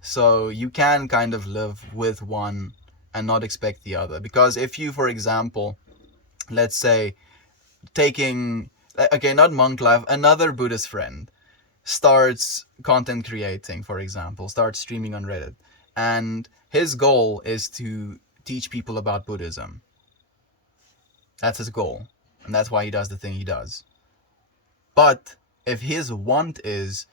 So you can kind of live with one and not expect the other. Because if you, for example, let's say, taking, okay, not monk life, another Buddhist friend starts content creating, for example, starts streaming on Reddit, and his goal is to teach people about Buddhism. That's his goal, and that's why he does the thing he does. But if his want is,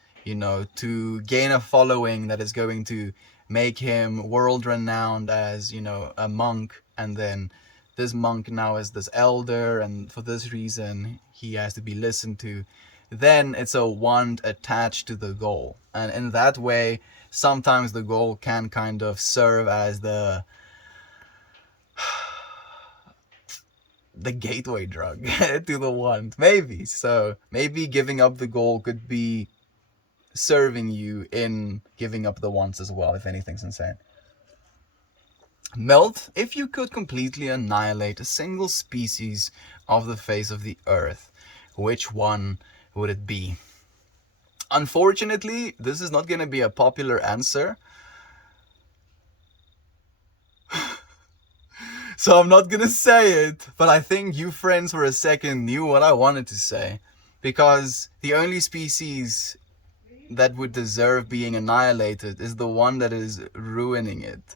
to gain a following that is going to make him world renowned as, a monk, and then this monk now is this elder, and for this reason he has to be listened to, then it's a want attached to the goal. And in that way, sometimes the goal can kind of serve as the gateway drug to the want, maybe. So maybe giving up the goal could be serving you in giving up the wants as well, if anything's insane. Melt, if you could completely annihilate a single species of the face of the earth, which one would it be? Unfortunately, this is not going to be a popular answer, so I'm not going to say it, but I think you friends for a second knew what I wanted to say, because the only species that would deserve being annihilated is the one that is ruining it.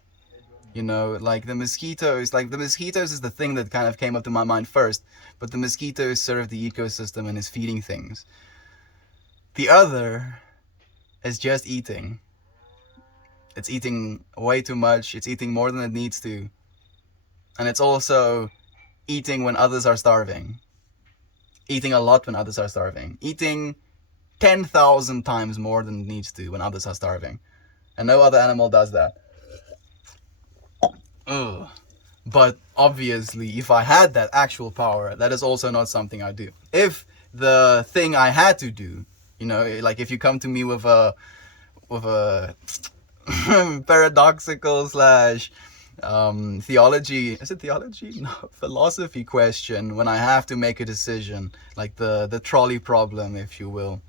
Like the mosquitoes. Like the mosquitoes is the thing that kind of came up to my mind first, but the mosquitoes serve the ecosystem and is feeding things. The other is just eating. It's eating way too much. It's eating more than it needs to. And it's also eating when others are starving. Eating a lot when others are starving. Eating 10,000 times more than it needs to when others are starving. And no other animal does that. Ugh. But obviously, if I had that actual power, that is also not something I do. If the thing I had to do, like if you come to me with a paradoxical slash theology, is it theology? No, philosophy question, when I have to make a decision, like the trolley problem, if you will,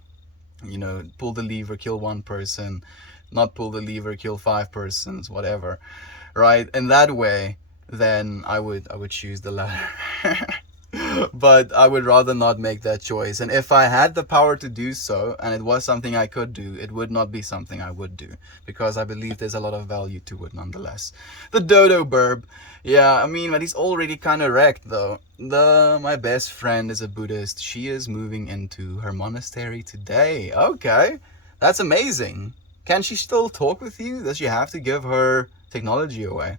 pull the lever, kill one person, not pull the lever, kill 5 persons, whatever, right? In that way, then I would choose the latter. But I would rather not make that choice. And if I had the power to do so, and it was something I could do, it would not be something I would do, because I believe there's a lot of value to it nonetheless. The dodo burb. Yeah, I mean, but he's already kind of wrecked though. My best friend is a Buddhist. She is moving into her monastery today. Okay, that's amazing. Can she still talk with you? Does she have to give her technology away?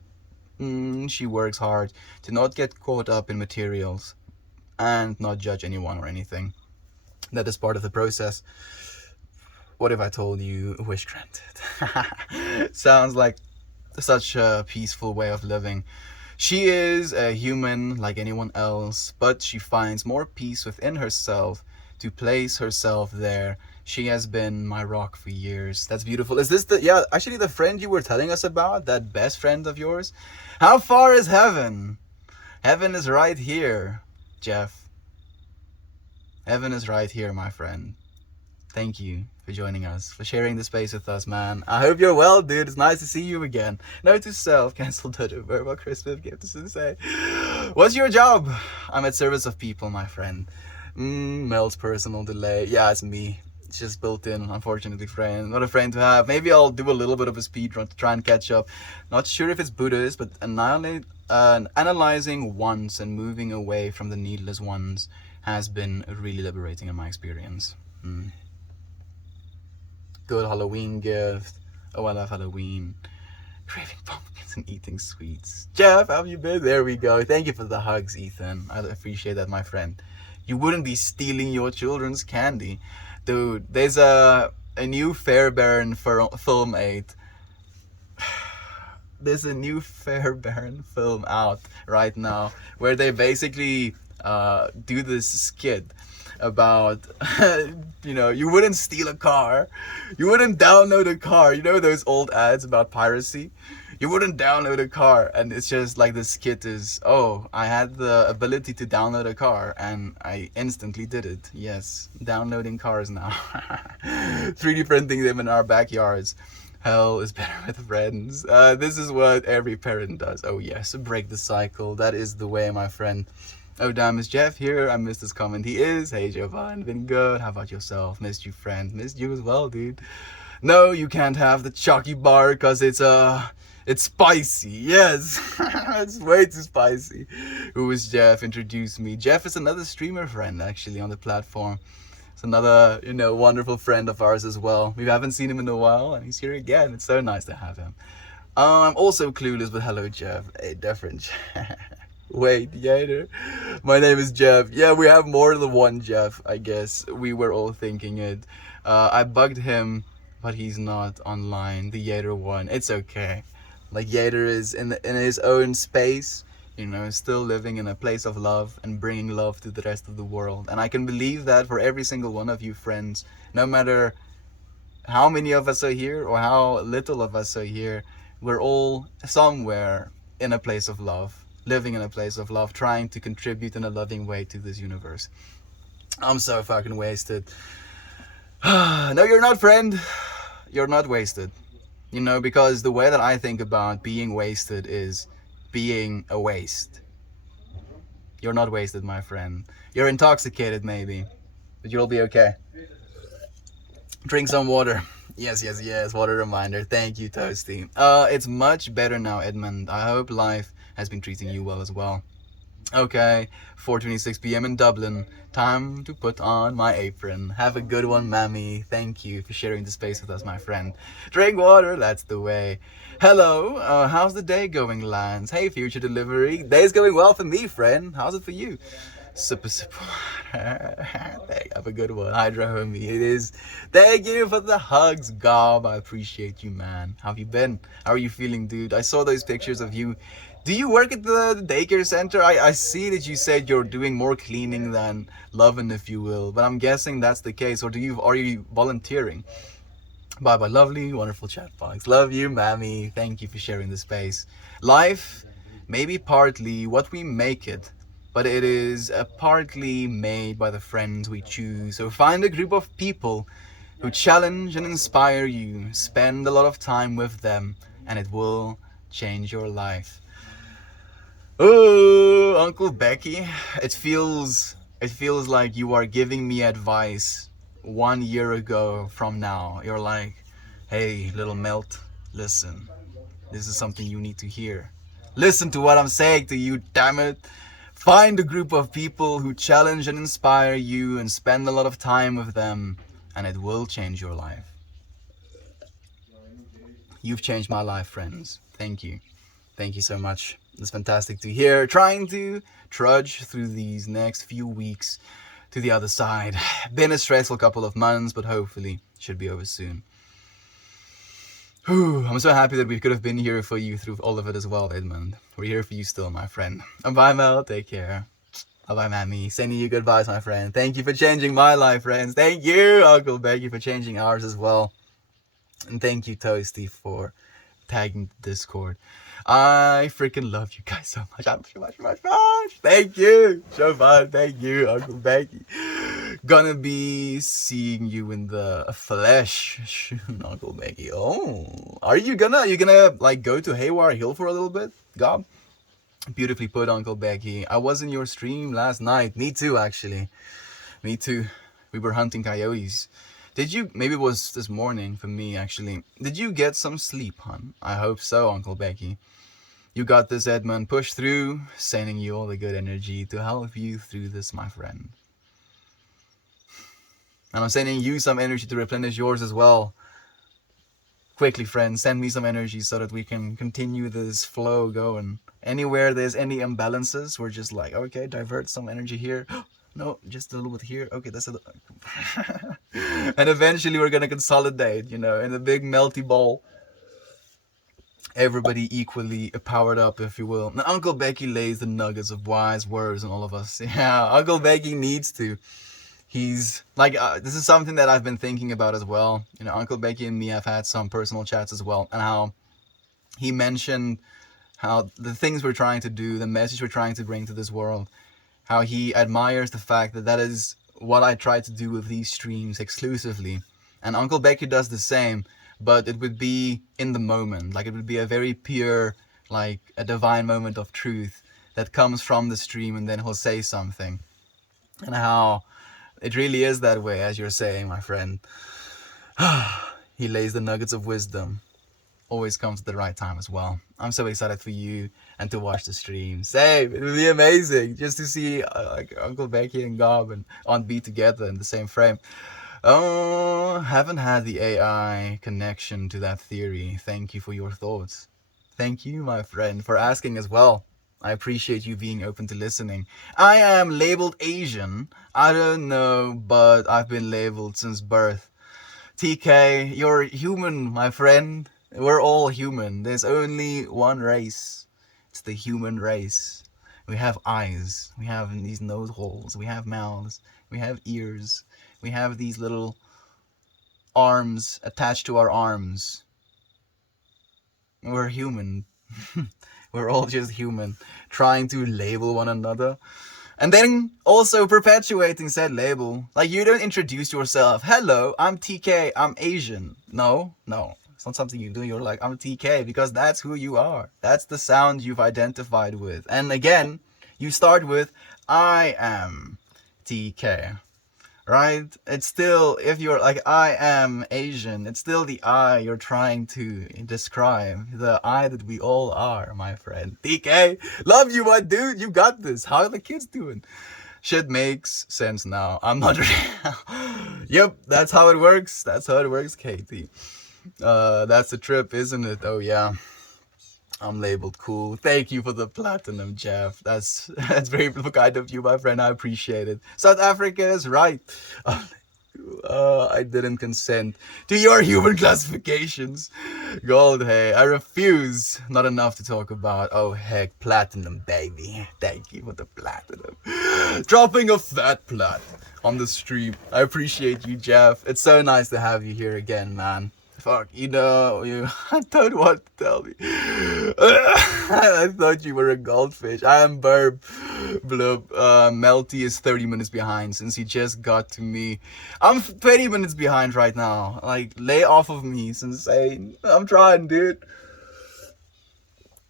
She works hard to not get caught up in materials and not judge anyone or anything. That is part of the process. What if I told you wish granted? Sounds like such a peaceful way of living. She is a human like anyone else, but she finds more peace within herself to place herself there. She has been my rock for years. That's beautiful. Is this actually the friend you were telling us about? That best friend of yours? How far is heaven? Heaven is right here, Jeff. Heaven is right here, my friend. Thank you for joining us, for sharing the space with us, man. I hope you're well, dude. It's nice to see you again. Note to self, cancel dodo verbal Christmas gift to say. What's your job? I'm at service of people, my friend. Mel's personal delay. Yeah, it's me. It's just built in, unfortunately, friend. Not a friend to have. Maybe I'll do a little bit of a speed run to try and catch up. Not sure if it's Buddhist, but analyzing wants and moving away from the needless ones has been really liberating in my experience. Good Halloween gift. Oh, I love Halloween. Craving pumpkins and eating sweets. Jeff, how have you been? There we go. Thank you for the hugs, Ethan. I appreciate that, my friend. You wouldn't be stealing your children's candy. Dude, there's a new Fairbairn film there's a new Fairbairn film out right now where they basically do this skit about, you wouldn't steal a car, you wouldn't download a car. You know those old ads about piracy? You wouldn't download a car, and it's just like the skit is, oh, I had the ability to download a car, and I instantly did it. Yes, downloading cars now. 3D printing them in our backyards. Hell is better with friends. This is what every parent does. Oh yes, break the cycle. That is the way, my friend. Oh damn, is Jeff here? I missed his comment. He is. Hey Jovan, been good. How about yourself? Missed you, friend. Missed you as well, dude. No, you can't have the chalky bar because it's spicy. Yes, it's way too spicy. Who is Jeff? Introduce me. Jeff is another streamer friend actually on the platform. It's another, wonderful friend of ours as well. We haven't seen him in a while, and he's here again. It's so nice to have him. I'm also clueless, but hello, Jeff. A different. Wait, Yater. My name is Jeff. Yeah, we have more than one Jeff, I guess. We were all thinking it. I bugged him, but he's not online. The Yater one. It's okay. Like Yater is in his own space, still living in a place of love and bringing love to the rest of the world. And I can believe that for every single one of you friends, no matter how many of us are here or how little of us are here, we're all somewhere in a place of love, living in a place of love, trying to contribute in a loving way to this universe. I'm so fucking wasted. No, you're not, friend. You're not wasted. Because the way that I think about being wasted is being a waste. You're not wasted, my friend. You're intoxicated, maybe, but you'll be okay. Drink some water. Yes, water reminder. Thank you, Toasty. It's much better now, Edmund. I hope life has been treating you well as well. Okay, 4:26 p.m. in Dublin. Time to put on my apron. Have a good one, Mammy. Thank you for sharing the space with us, my friend. Drink water, that's the way. Hello, how's the day going, Lance? Hey, future delivery. Day's going well for me, friend. How's it for you? Sip water. Have a good one. Hydra homie. It is. Thank you for the hugs, Gob. I appreciate you, man. How have you been? How are you feeling, dude? I saw those pictures of you. Do you work at the daycare center? I see that you said you're doing more cleaning than loving, if you will. But I'm guessing that's the case. Or are you volunteering? Bye bye, lovely, wonderful chat box. Love you, Mammy. Thank you for sharing the space. Life may be partly what we make it, but it is partly made by the friends we choose. So find a group of people who challenge and inspire you. Spend a lot of time with them, and it will change your life. Oh, Uncle Becky, it feels like you are giving me advice 1 year ago from now. You're like, hey, little melt, listen. This is something you need to hear. Listen to what I'm saying to you, damn it. Find a group of people who challenge and inspire you and spend a lot of time with them, and it will change your life. You've changed my life, friends. Thank you. Thank you so much. It's fantastic to hear. Trying to trudge through these next few weeks to the other side. Been a stressful couple of months, but hopefully should be over soon. Whew, I'm so happy that we could have been here for you through all of it as well, Edmund. We're here for you still, my friend. And bye, Mel. Take care. Bye-bye, Mammy. Sending you good vibes, my friend. Thank you for changing my life, friends. Thank you, Uncle Beck, you for changing ours as well. And thank you, Toasty, for tagging Discord. I freaking love you guys so much. Much. Thank you. So fun. Thank you, Uncle Becky. Gonna be seeing you in the flesh, Uncle Becky. Oh, are you gonna like go to Haywire Hill for a little bit, Gob? Beautifully put, Uncle Becky. I was in your stream last night. Me too, actually. Me too. We were hunting coyotes. Did you, maybe it was this morning for me, actually. Did you get some sleep, hon? I hope so, Uncle Becky. You got this, Edmund. Push through. Sending you all the good energy to help you through this, my friend. And I'm sending you some energy to replenish yours as well. Quickly, friends, send me some energy so that we can continue this flow going. Anywhere there's any imbalances, we're just like, okay, divert some energy here. No, just a little bit here. Okay, that's a and eventually we're gonna consolidate, in a big melty ball. Everybody equally powered up, if you will. Now, Uncle Becky lays the nuggets of wise words on all of us. Yeah, Uncle Becky needs to. He's like, this is something that I've been thinking about as well. You know, Uncle Becky and me have had some personal chats as well, and how he mentioned how the things we're trying to do, the message we're trying to bring to this world, how he admires the fact that that is what I try to do with these streams exclusively. And Uncle Becky does the same, but it would be in the moment. Like, it would be a very pure, like a divine moment of truth that comes from the stream, and then he'll say something. And how it really is that way, as you're saying, my friend. He lays the nuggets of wisdom. Always comes at the right time as well. I'm so excited for you and to watch the stream. Same, it would be amazing just to see like Uncle Becky and Gob and on beat together in the same frame. Oh, haven't had the AI connection to that theory. Thank you for your thoughts. Thank you, my friend, for asking as well. I appreciate you being open to listening. I am labeled Asian. I don't know, but I've been labeled since birth. TK, you're human, my friend. We're all human. There's only one race. It's the human race. We have eyes. We have these nose holes. We have mouths. We have ears. We have these little arms attached to our arms. We're human. We're all just human, trying to label one another. And then also perpetuating said label. Like, you don't introduce yourself. Hello, I'm TK, I'm Asian. No. It's not something you do. You're like, I'm TK, because that's who you are. That's the sound you've identified with. And again, you start with, I am TK. Right? It's still, if you're like, I am Asian, it's still the I you're trying to describe. The I that we all are, my friend. TK, love you, my dude. You got this. How are the kids doing? Shit makes sense now. I'm not Yep, that's how it works. That's how it works, Katie. That's the trip, isn't it? Oh yeah. I'm labeled cool. Thank you for the platinum, Jeff. That's very kind of you, my friend. I appreciate it. South Africa is right. I didn't consent to your human classifications. Gold, hey, I refuse. Not enough to talk about. Oh heck, platinum, baby. Thank you for the platinum. Dropping a fat plat on the stream. I appreciate you, Jeff. It's so nice to have you here again, man. Fuck, you know, I don't want to tell me. I thought you were a goldfish. I am Burb. Blub. Melty is 30 minutes behind since he just got to me. I'm 20 minutes behind right now. Like, lay off of me, Sensei. I'm trying, dude.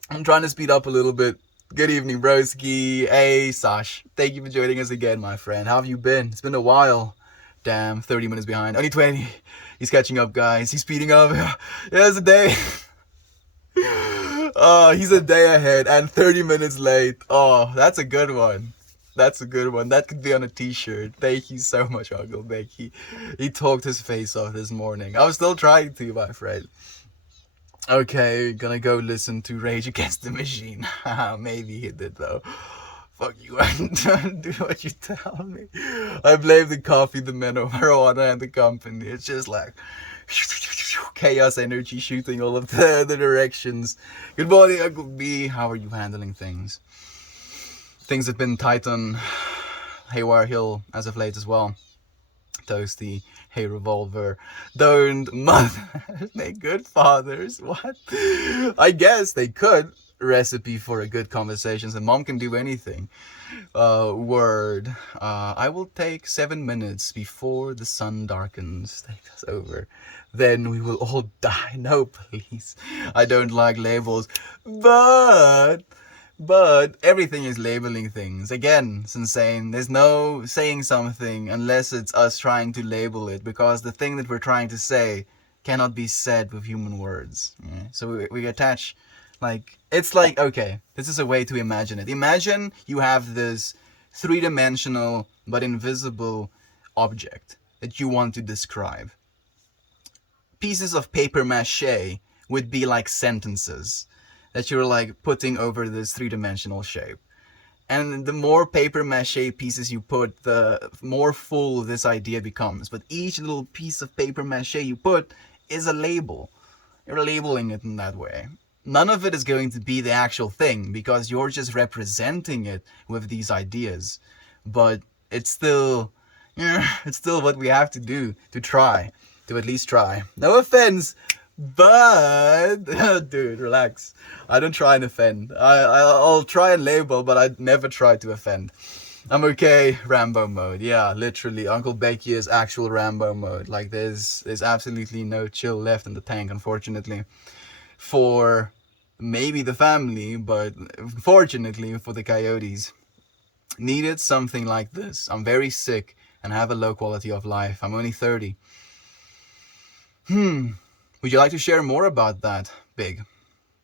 I'm trying to speed up a little bit. Good evening, broski. Hey, Sash. Thank you for joining us again, my friend. How have you been? It's been a while. Damn, 30 minutes behind. Only 20. He's catching up, guys. He's speeding up. Yeah, it's a day. He's a day ahead and 30 minutes late. Oh, that's a good one. That's a good one. That could be on a t-shirt. Thank you so much, Uncle Becky. He talked his face off this morning. I was still trying to, my friend. Okay, gonna go listen to Rage Against the Machine. Maybe he did, though. Fuck you, I don't do what you tell me. I blame the coffee, the marijuana, and the company. It's just like chaos energy shooting all of the directions. Good morning, Uncle B. How are you handling things? Things have been tight on Haywire Hill as of late as well. Toasty, hey Revolver, don't mothers make good fathers? What? I guess they could. Recipe for a good conversation, and mom can do anything. Word. I will take 7 minutes before the sun darkens. Take us over. Then we will all die. No, please. I don't like labels. But everything is labeling things. Again, Sensei, there's no saying something unless it's us trying to label it, because the thing that we're trying to say cannot be said with human words. Yeah? So we attach. Like, it's like, okay, this is a way to imagine it. Imagine you have this 3-dimensional but invisible object that you want to describe. Pieces of paper mache would be like sentences that you're like putting over this 3-dimensional shape. And the more paper mache pieces you put, the more full this idea becomes. But each little piece of paper mache you put is a label. You're labeling it in that way. None of it is going to be the actual thing, because you're just representing it with these ideas. But it's still yeah, it's still what we have to do to try, to at least try. No offense, but dude, relax. I don't try and offend. I'll try and label, but I never try to offend. I'm okay, Rambo mode. Yeah, literally, Uncle Becky is actual Rambo mode. Like there's absolutely no chill left in the tank, unfortunately, for maybe the family, but fortunately for the coyotes. Needed something like this. I'm very sick and have a low quality of life. I'm only 30. Would you like to share more about that, Big?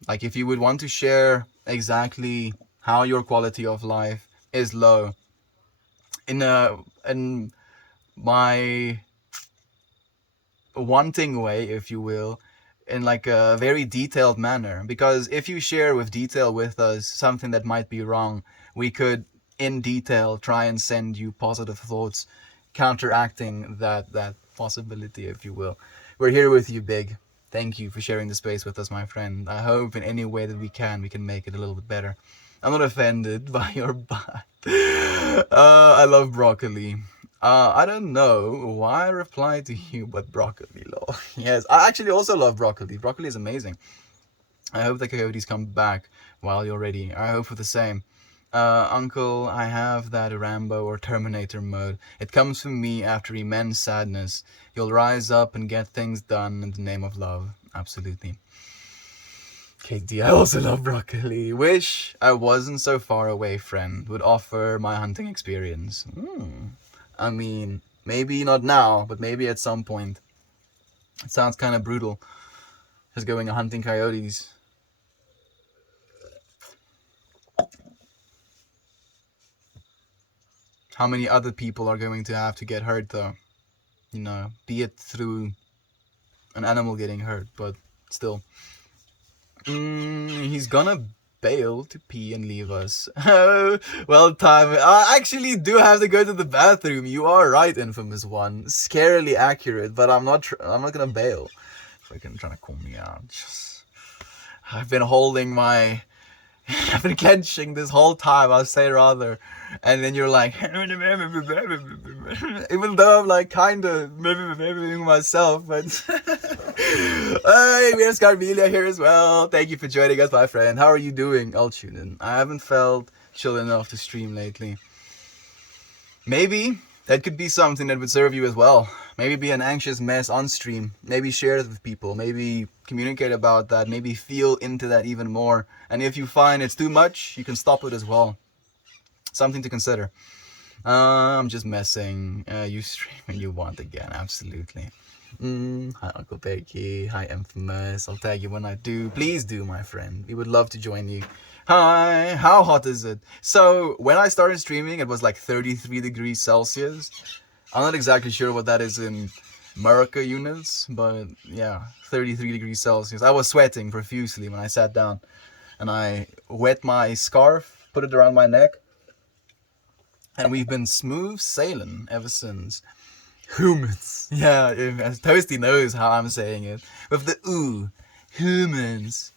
Like if you would want to share exactly how your quality of life is low in my wanting way, if you will, in like a very detailed manner. Because if you share with detail with us something that might be wrong, we could in detail try and send you positive thoughts counteracting that possibility, if you will. We're here with you, Big. Thank you for sharing the space with us, my friend. I hope in any way that we can make it a little bit better. I'm not offended by your butt. I love broccoli. I don't know why I replied to you, but broccoli, lol. Yes, I actually also love broccoli. Broccoli is amazing. I hope the coyotes come back while you're ready. I hope for the same. Uncle, I have that Rambo or Terminator mode. It comes from me after immense sadness. You'll rise up and get things done in the name of love. Absolutely. KD, I also love broccoli. Wish I wasn't so far away, friend. Would offer my hunting experience. I mean, maybe not now, but maybe at some point. It sounds kind of brutal, just going hunting coyotes. How many other people are going to have to get hurt, though? You know, be it through an animal getting hurt, but still. He's gonna bail to pee and leave us. Well, time. I actually do have to go to the bathroom. You are right, Infamous One. Scarily accurate, but I'm not. I'm not gonna bail. Freaking trying to call me out. I've been holding my. I've been clenching this whole time. I'll say rather, and then you're like, even though I'm like kind of myself, but hey, we have Scarmelia here as well. Thank you for joining us, my friend. How are you doing? I'll tune in. I haven't felt chill enough to stream lately. Maybe that could be something that would serve you as well. Maybe be an anxious mess on stream. Maybe share it with people. Maybe communicate about that. Maybe feel into that even more. And if you find it's too much, you can stop it as well. Something to consider. I'm just messing. You stream when you want again. Absolutely. Hi, Uncle Becky. Hi, Infamous. I'll tag you when I do. Please do, my friend. We would love to join you. Hi, how hot is it? So, when I started streaming, it was like 33 degrees Celsius. I'm not exactly sure what that is in America units, but yeah, 33 degrees Celsius. I was sweating profusely when I sat down, and I wet my scarf, put it around my neck, and we've been smooth sailing ever since. Humans. Yeah, Toasty knows how I'm saying it. With the ooh. Humans.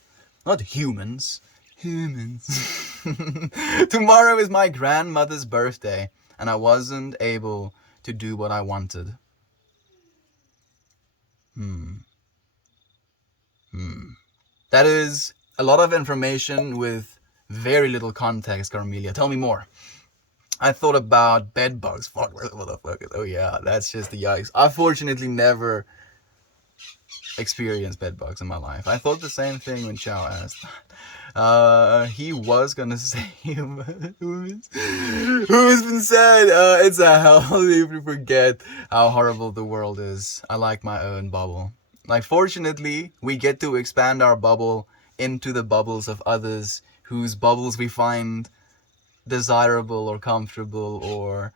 Not humans. Humans. Tomorrow is my grandmother's birthday, and I wasn't able to do what I wanted. That is a lot of information with very little context, Carmelia. Tell me more. I thought about bed bugs. Fuck, motherfuckers. Oh yeah, that's just the yikes. I fortunately never experienced bed bugs in my life. I thought the same thing when Chow asked. He was gonna say who's been said. It's a hell if you forget how horrible the world is. I like my own bubble. Like, fortunately, we get to expand our bubble into the bubbles of others whose bubbles we find desirable or comfortable or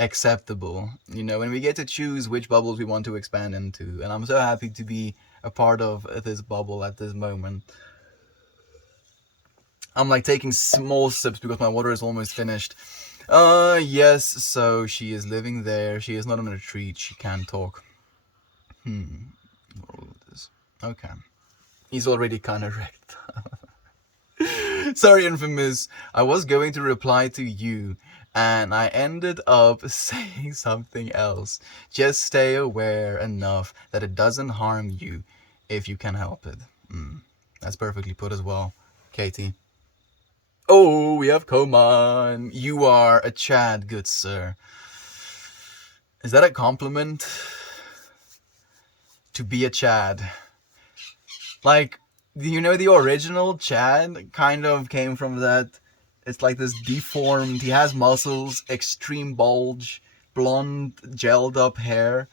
acceptable, you know, and we get to choose which bubbles we want to expand into. And I'm so happy to be a part of this bubble at this moment. I'm like taking small sips because my water is almost finished. Yes, so she is living there. She is not on a retreat. She can't talk. Okay. He's already kind of wrecked. Sorry, Infamous. I was going to reply to you and I ended up saying something else. Just stay aware enough that it doesn't harm you if you can help it. That's perfectly put as well, Katie. Oh, we have Koman. You are a Chad, good sir. Is that a compliment? To be a Chad. Like, you know, the original Chad kind of came from that. It's like this deformed. He has muscles, extreme bulge, blonde, gelled up hair.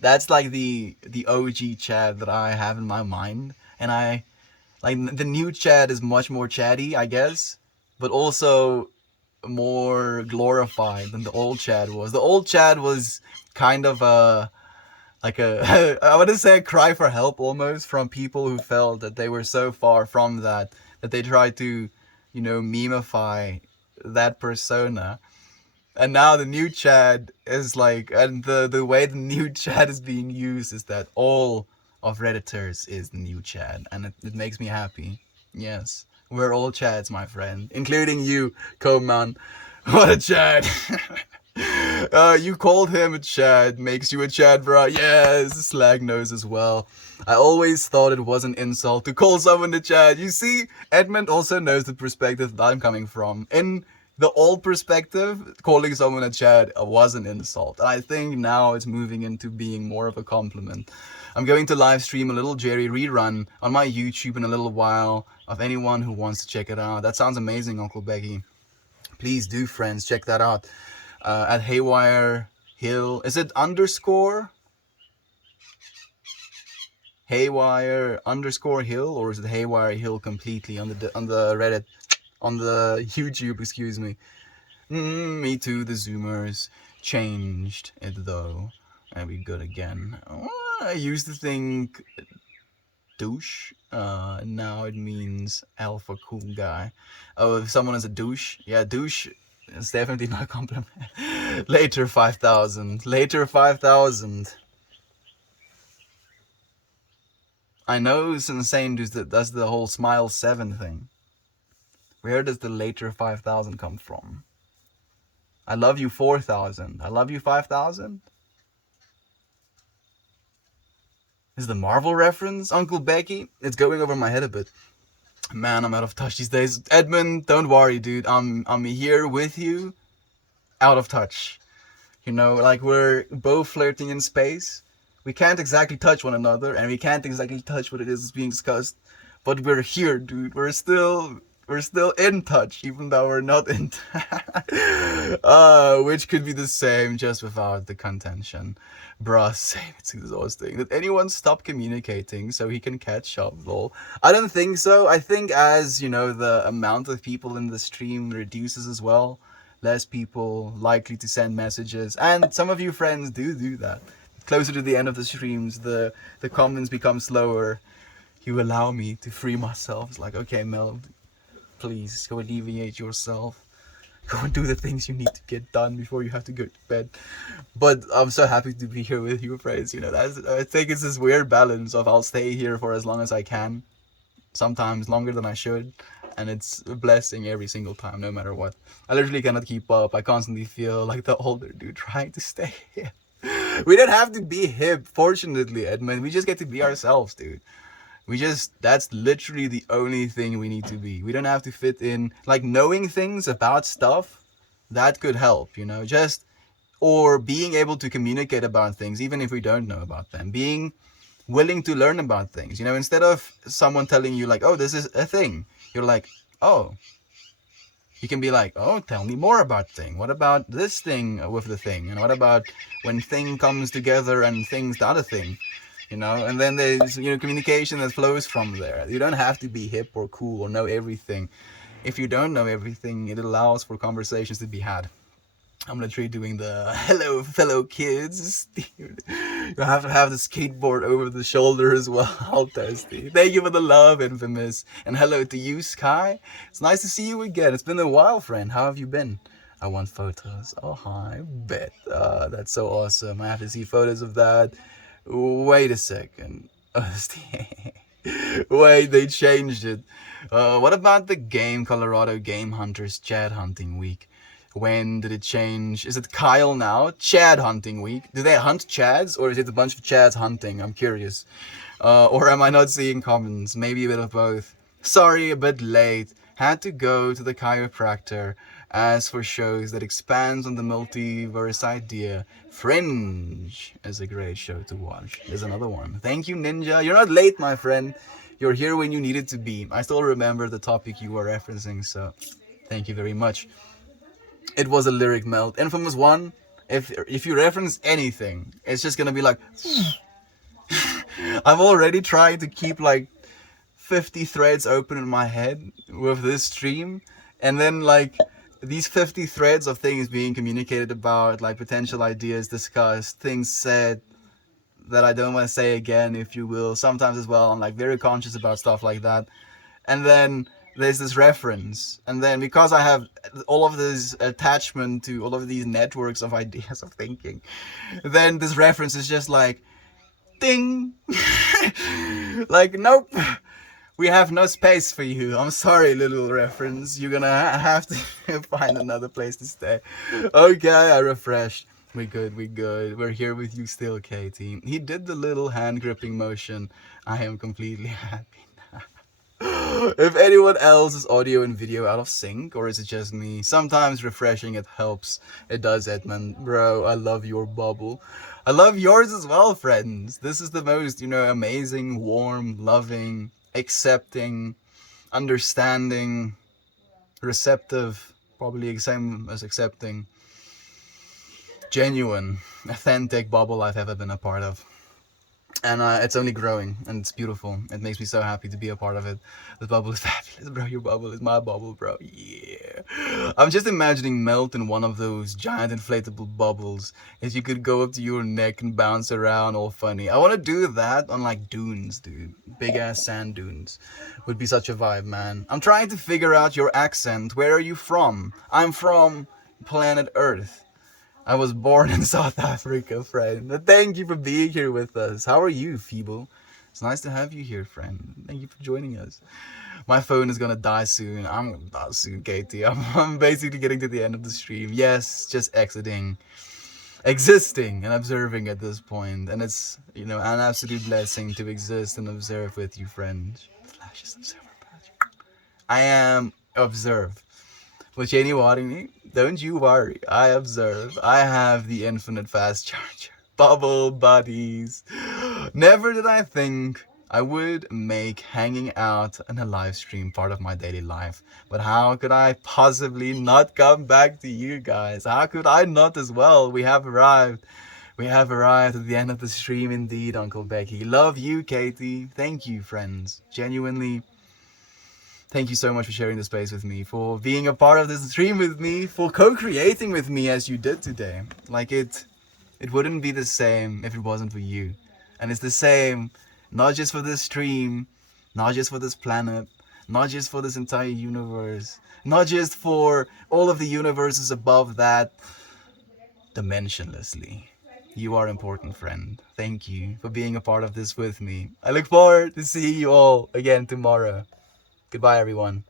That's like the OG Chad that I have in my mind, and I like the new Chad is much more chatty, I guess, but also more glorified than the old Chad was. The old Chad was kind of a like a I want to say a cry for help almost from people who felt that they were so far from that they tried to, you know, memify that persona. And now the new Chad is like, and the way the new Chad is being used is that all of Redditors is the new Chad, and it makes me happy. Yes, we're all Chads, my friend, including you, Coman. What a Chad! You called him a Chad, makes you a Chad, bro. Yes, slag nose as well. I always thought it was an insult to call someone a Chad. You see, Edmund also knows the perspective that I'm coming from. In the old perspective, calling someone a Chad was an insult. And I think now it's moving into being more of a compliment. I'm going to live stream a little Jerry rerun on my YouTube in a little while of anyone who wants to check it out. That sounds amazing, Uncle Becky. Please do, friends, check that out. At Haywire Hill. Is it underscore? Haywire underscore Hill, or is it Haywire Hill completely on the Reddit, on the YouTube? Excuse me. Me too. The Zoomers changed it though, and we good again. I used to think douche. Now it means alpha cool guy. Oh, if someone is a douche, yeah, douche. It's definitely not a compliment. Later 5,000. Later 5,000. I know Insane does the whole Smile 7 thing. Where does the later 5,000 come from? I love you 4,000. I love you 5,000? Is the Marvel reference, Uncle Becky? It's going over my head a bit. Man, I'm out of touch these days. Edmund, don't worry, dude. I'm here with you. Out of touch. You know, like we're both flirting in space. We can't exactly touch one another, and we can't exactly touch what it is being discussed. But we're here, dude. We're still in touch, even though we're not in. Which could be the same, just without the contention. Bruh, same. It's exhausting. Did anyone stop communicating so he can catch up, lol? I don't think so. I think as, you know, the amount of people in the stream reduces as well, less people likely to send messages. And some of you friends do that. Closer to the end of the streams, the comments become slower. You allow me to free myself. It's like, okay, Mel, please go alleviate yourself. Go and do the things you need to get done before you have to go to bed. But I'm so happy to be here with you, friends. You know, I think it's this weird balance of I'll stay here for as long as I can, sometimes longer than I should, and it's a blessing every single time, no matter what. I literally cannot keep up. I constantly feel like the older dude trying to stay here. We don't have to be hip, fortunately, Edmund. We just get to be ourselves, dude. That's literally the only thing we need to be. We don't have to fit in. Like, knowing things about stuff, that could help, you know, or being able to communicate about things, even if we don't know about them. Being willing to learn about things, you know, instead of someone telling you, like, oh, this is a thing. You're like, oh, you can be like, oh, tell me more about thing. What about this thing with the thing? And what about when thing comes together and thing's the other thing? You know, and then there's, you know, communication that flows from there. You don't have to be hip or cool or know everything. If you don't know everything, it allows for conversations to be had. I'm literally doing the hello fellow kids. You have to have the skateboard over the shoulder as well. Testy. Thank you for the love, Infamous. And hello to you, Sky. It's nice to see you again. It's been a while, friend. How have you been? I want photos. Oh, hi. Bet. That's so awesome. I have to see photos of that. Wait a second. Wait, they changed it. What about the game Colorado Game Hunters Chad Hunting Week? When did it change? Is it Kyle now? Chad hunting week. Do they hunt Chads, or is it a bunch of Chads hunting? I'm curious. Or am I not seeing comments? Maybe a bit of both. Sorry, a bit late. Had to go to the chiropractor. As for shows that expands on the multiverse idea, Fringe is a great show to watch. There's another one. Thank you, Ninja. You're not late, my friend. You're here when you needed to be. I still remember the topic you were referencing, so thank you very much. It was a lyric melt. Infamous One, if you reference anything, it's just gonna be like I've already tried to keep like 50 threads open in my head with this stream, and then like these 50 threads of things being communicated about, like potential ideas discussed, things said that I don't want to say again, if you will. Sometimes as well, I'm like very conscious about stuff like that. And then there's this reference, and then because I have all of this attachment to all of these networks of ideas of thinking, then this reference is just like ding. Like, nope, we have no space for you. I'm sorry, little reference. You're gonna have to find another place to stay. Okay, I refreshed. We good, we good. We're here with you still, Katie. He did the little hand gripping motion. I am completely happy now. If anyone else is audio and video out of sync, or is it just me? Sometimes refreshing, it helps. It does, Edmund. Bro, I love your bubble. I love yours as well, friends. This is the most, amazing, warm, loving, accepting, understanding, receptive, probably the same as accepting, genuine, authentic bubble I've ever been a part of. And it's only growing, and it's beautiful. It makes me so happy to be a part of it. This bubble is fabulous, bro. Your bubble is my bubble, bro. Yeah. I'm just imagining Melt in one of those giant inflatable bubbles. If you could go up to your neck and bounce around all funny. I want to do that on like dunes, dude. Big ass sand dunes. Would be such a vibe, man. I'm trying to figure out your accent. Where are you from? I'm from planet Earth. I was born in South Africa, friend. Thank you for being here with us. How are you, Feeble? It's nice to have you here, friend. Thank you for joining us. My phone is gonna die soon. I'm gonna die soon, Katie. I'm basically getting to the end of the stream. Yes, just existing and observing at this point. And it's, an absolute blessing to exist and observe with you, friend. Flash is observer badge. I am observed. With Jenny Watering, don't you worry, I observe. I have the infinite fast charger. Bubble buddies. Never did I think I would make hanging out in a live stream part of my daily life. But how could I possibly not come back to you guys? How could I not as well? We have arrived. We have arrived at the end of the stream indeed, Uncle Becky. Love you, Katie. Thank you, friends. Genuinely. Thank you so much for sharing the space with me, for being a part of this stream with me, for co-creating with me as you did today. Like it wouldn't be the same if it wasn't for you. And it's the same, not just for this stream, not just for this planet, not just for this entire universe, not just for all of the universes above that, dimensionlessly. You are important, friend. Thank you for being a part of this with me. I look forward to seeing you all again tomorrow. Goodbye, everyone.